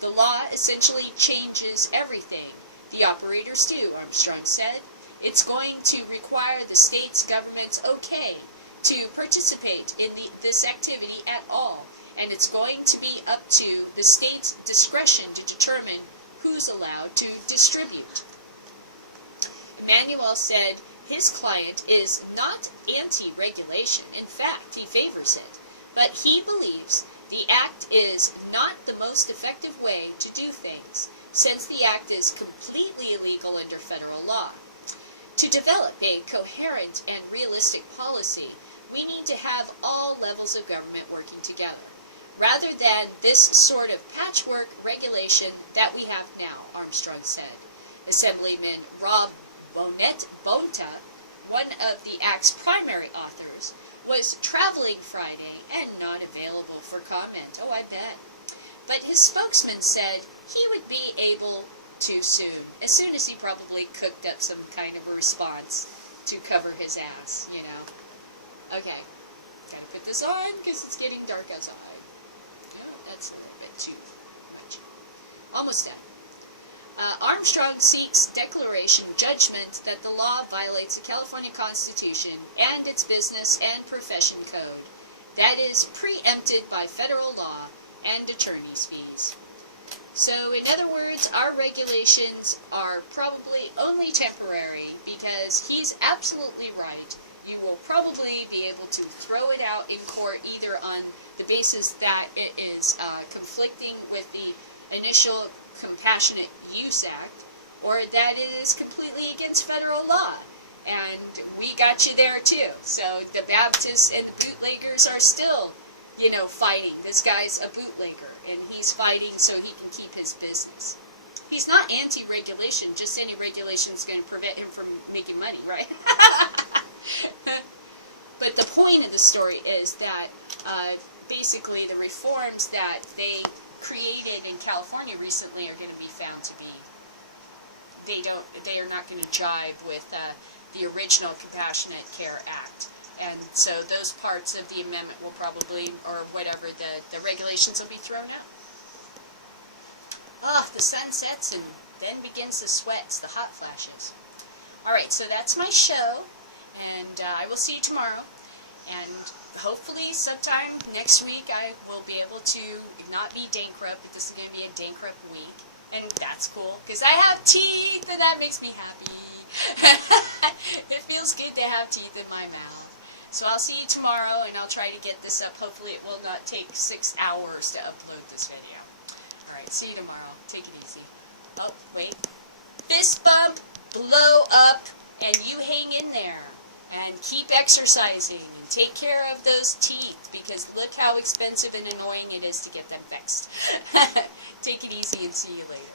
The law essentially changes everything the operators do, Armstrong said. It's going to require the state's government's okay to participate in this activity at all, and it's going to be up to the state's discretion to determine who's allowed to distribute. Manuel said his client is not anti-regulation. In fact, he favors it. But he believes the act is not the most effective way to do things, since the act is completely illegal under federal law. To develop a coherent and realistic policy, we need to have all levels of government working together, rather than this sort of patchwork regulation that we have now, Armstrong said. Assemblyman Rob Bonta, one of the act's primary authors, was traveling Friday and not available for comment. Oh, I bet. But his spokesman said he would be able to soon as he probably cooked up some kind of a response to cover his ass, you know. Okay, gotta put this on because it's getting dark outside. Oh, that's a little bit too much. Almost done. Armstrong seeks declaration judgment that the law violates the California Constitution and its business and profession code. That is preempted by federal law and attorney's fees. So, in other words, our regulations are probably only temporary because he's absolutely right. You will probably be able to throw it out in court either on the basis that it is conflicting with the initial Compassionate Use Act, or that it is completely against federal law. And we got you there too. So the Baptists and the Bootleggers are still, you know, fighting. This guy's a bootlegger, and he's fighting so he can keep his business. He's not anti-regulation, just any regulation is going to prevent him from making money, right? But the point of the story is that basically the reforms that they created in California recently are going to be found to be, they are not going to jive with the original Compassionate Care Act. And so those parts of the amendment will probably, or whatever, the regulations will be thrown out. Ah, the sun sets and then begins the sweats, the hot flashes. Alright, so that's my show, and I will see you tomorrow. And hopefully sometime next week I will be able to not be bankrupt, but this is going to be a bankrupt week. And that's cool, because I have teeth, and that makes me happy. It feels good to have teeth in my mouth. So I'll see you tomorrow, and I'll try to get this up. Hopefully it will not take 6 hours to upload this video. Alright, see you tomorrow. Take it easy. Oh, wait. Fist bump, blow up, and you hang in there. And keep exercising. And take care of those teeth, because look how expensive and annoying it is to get them fixed. Take it easy and see you later.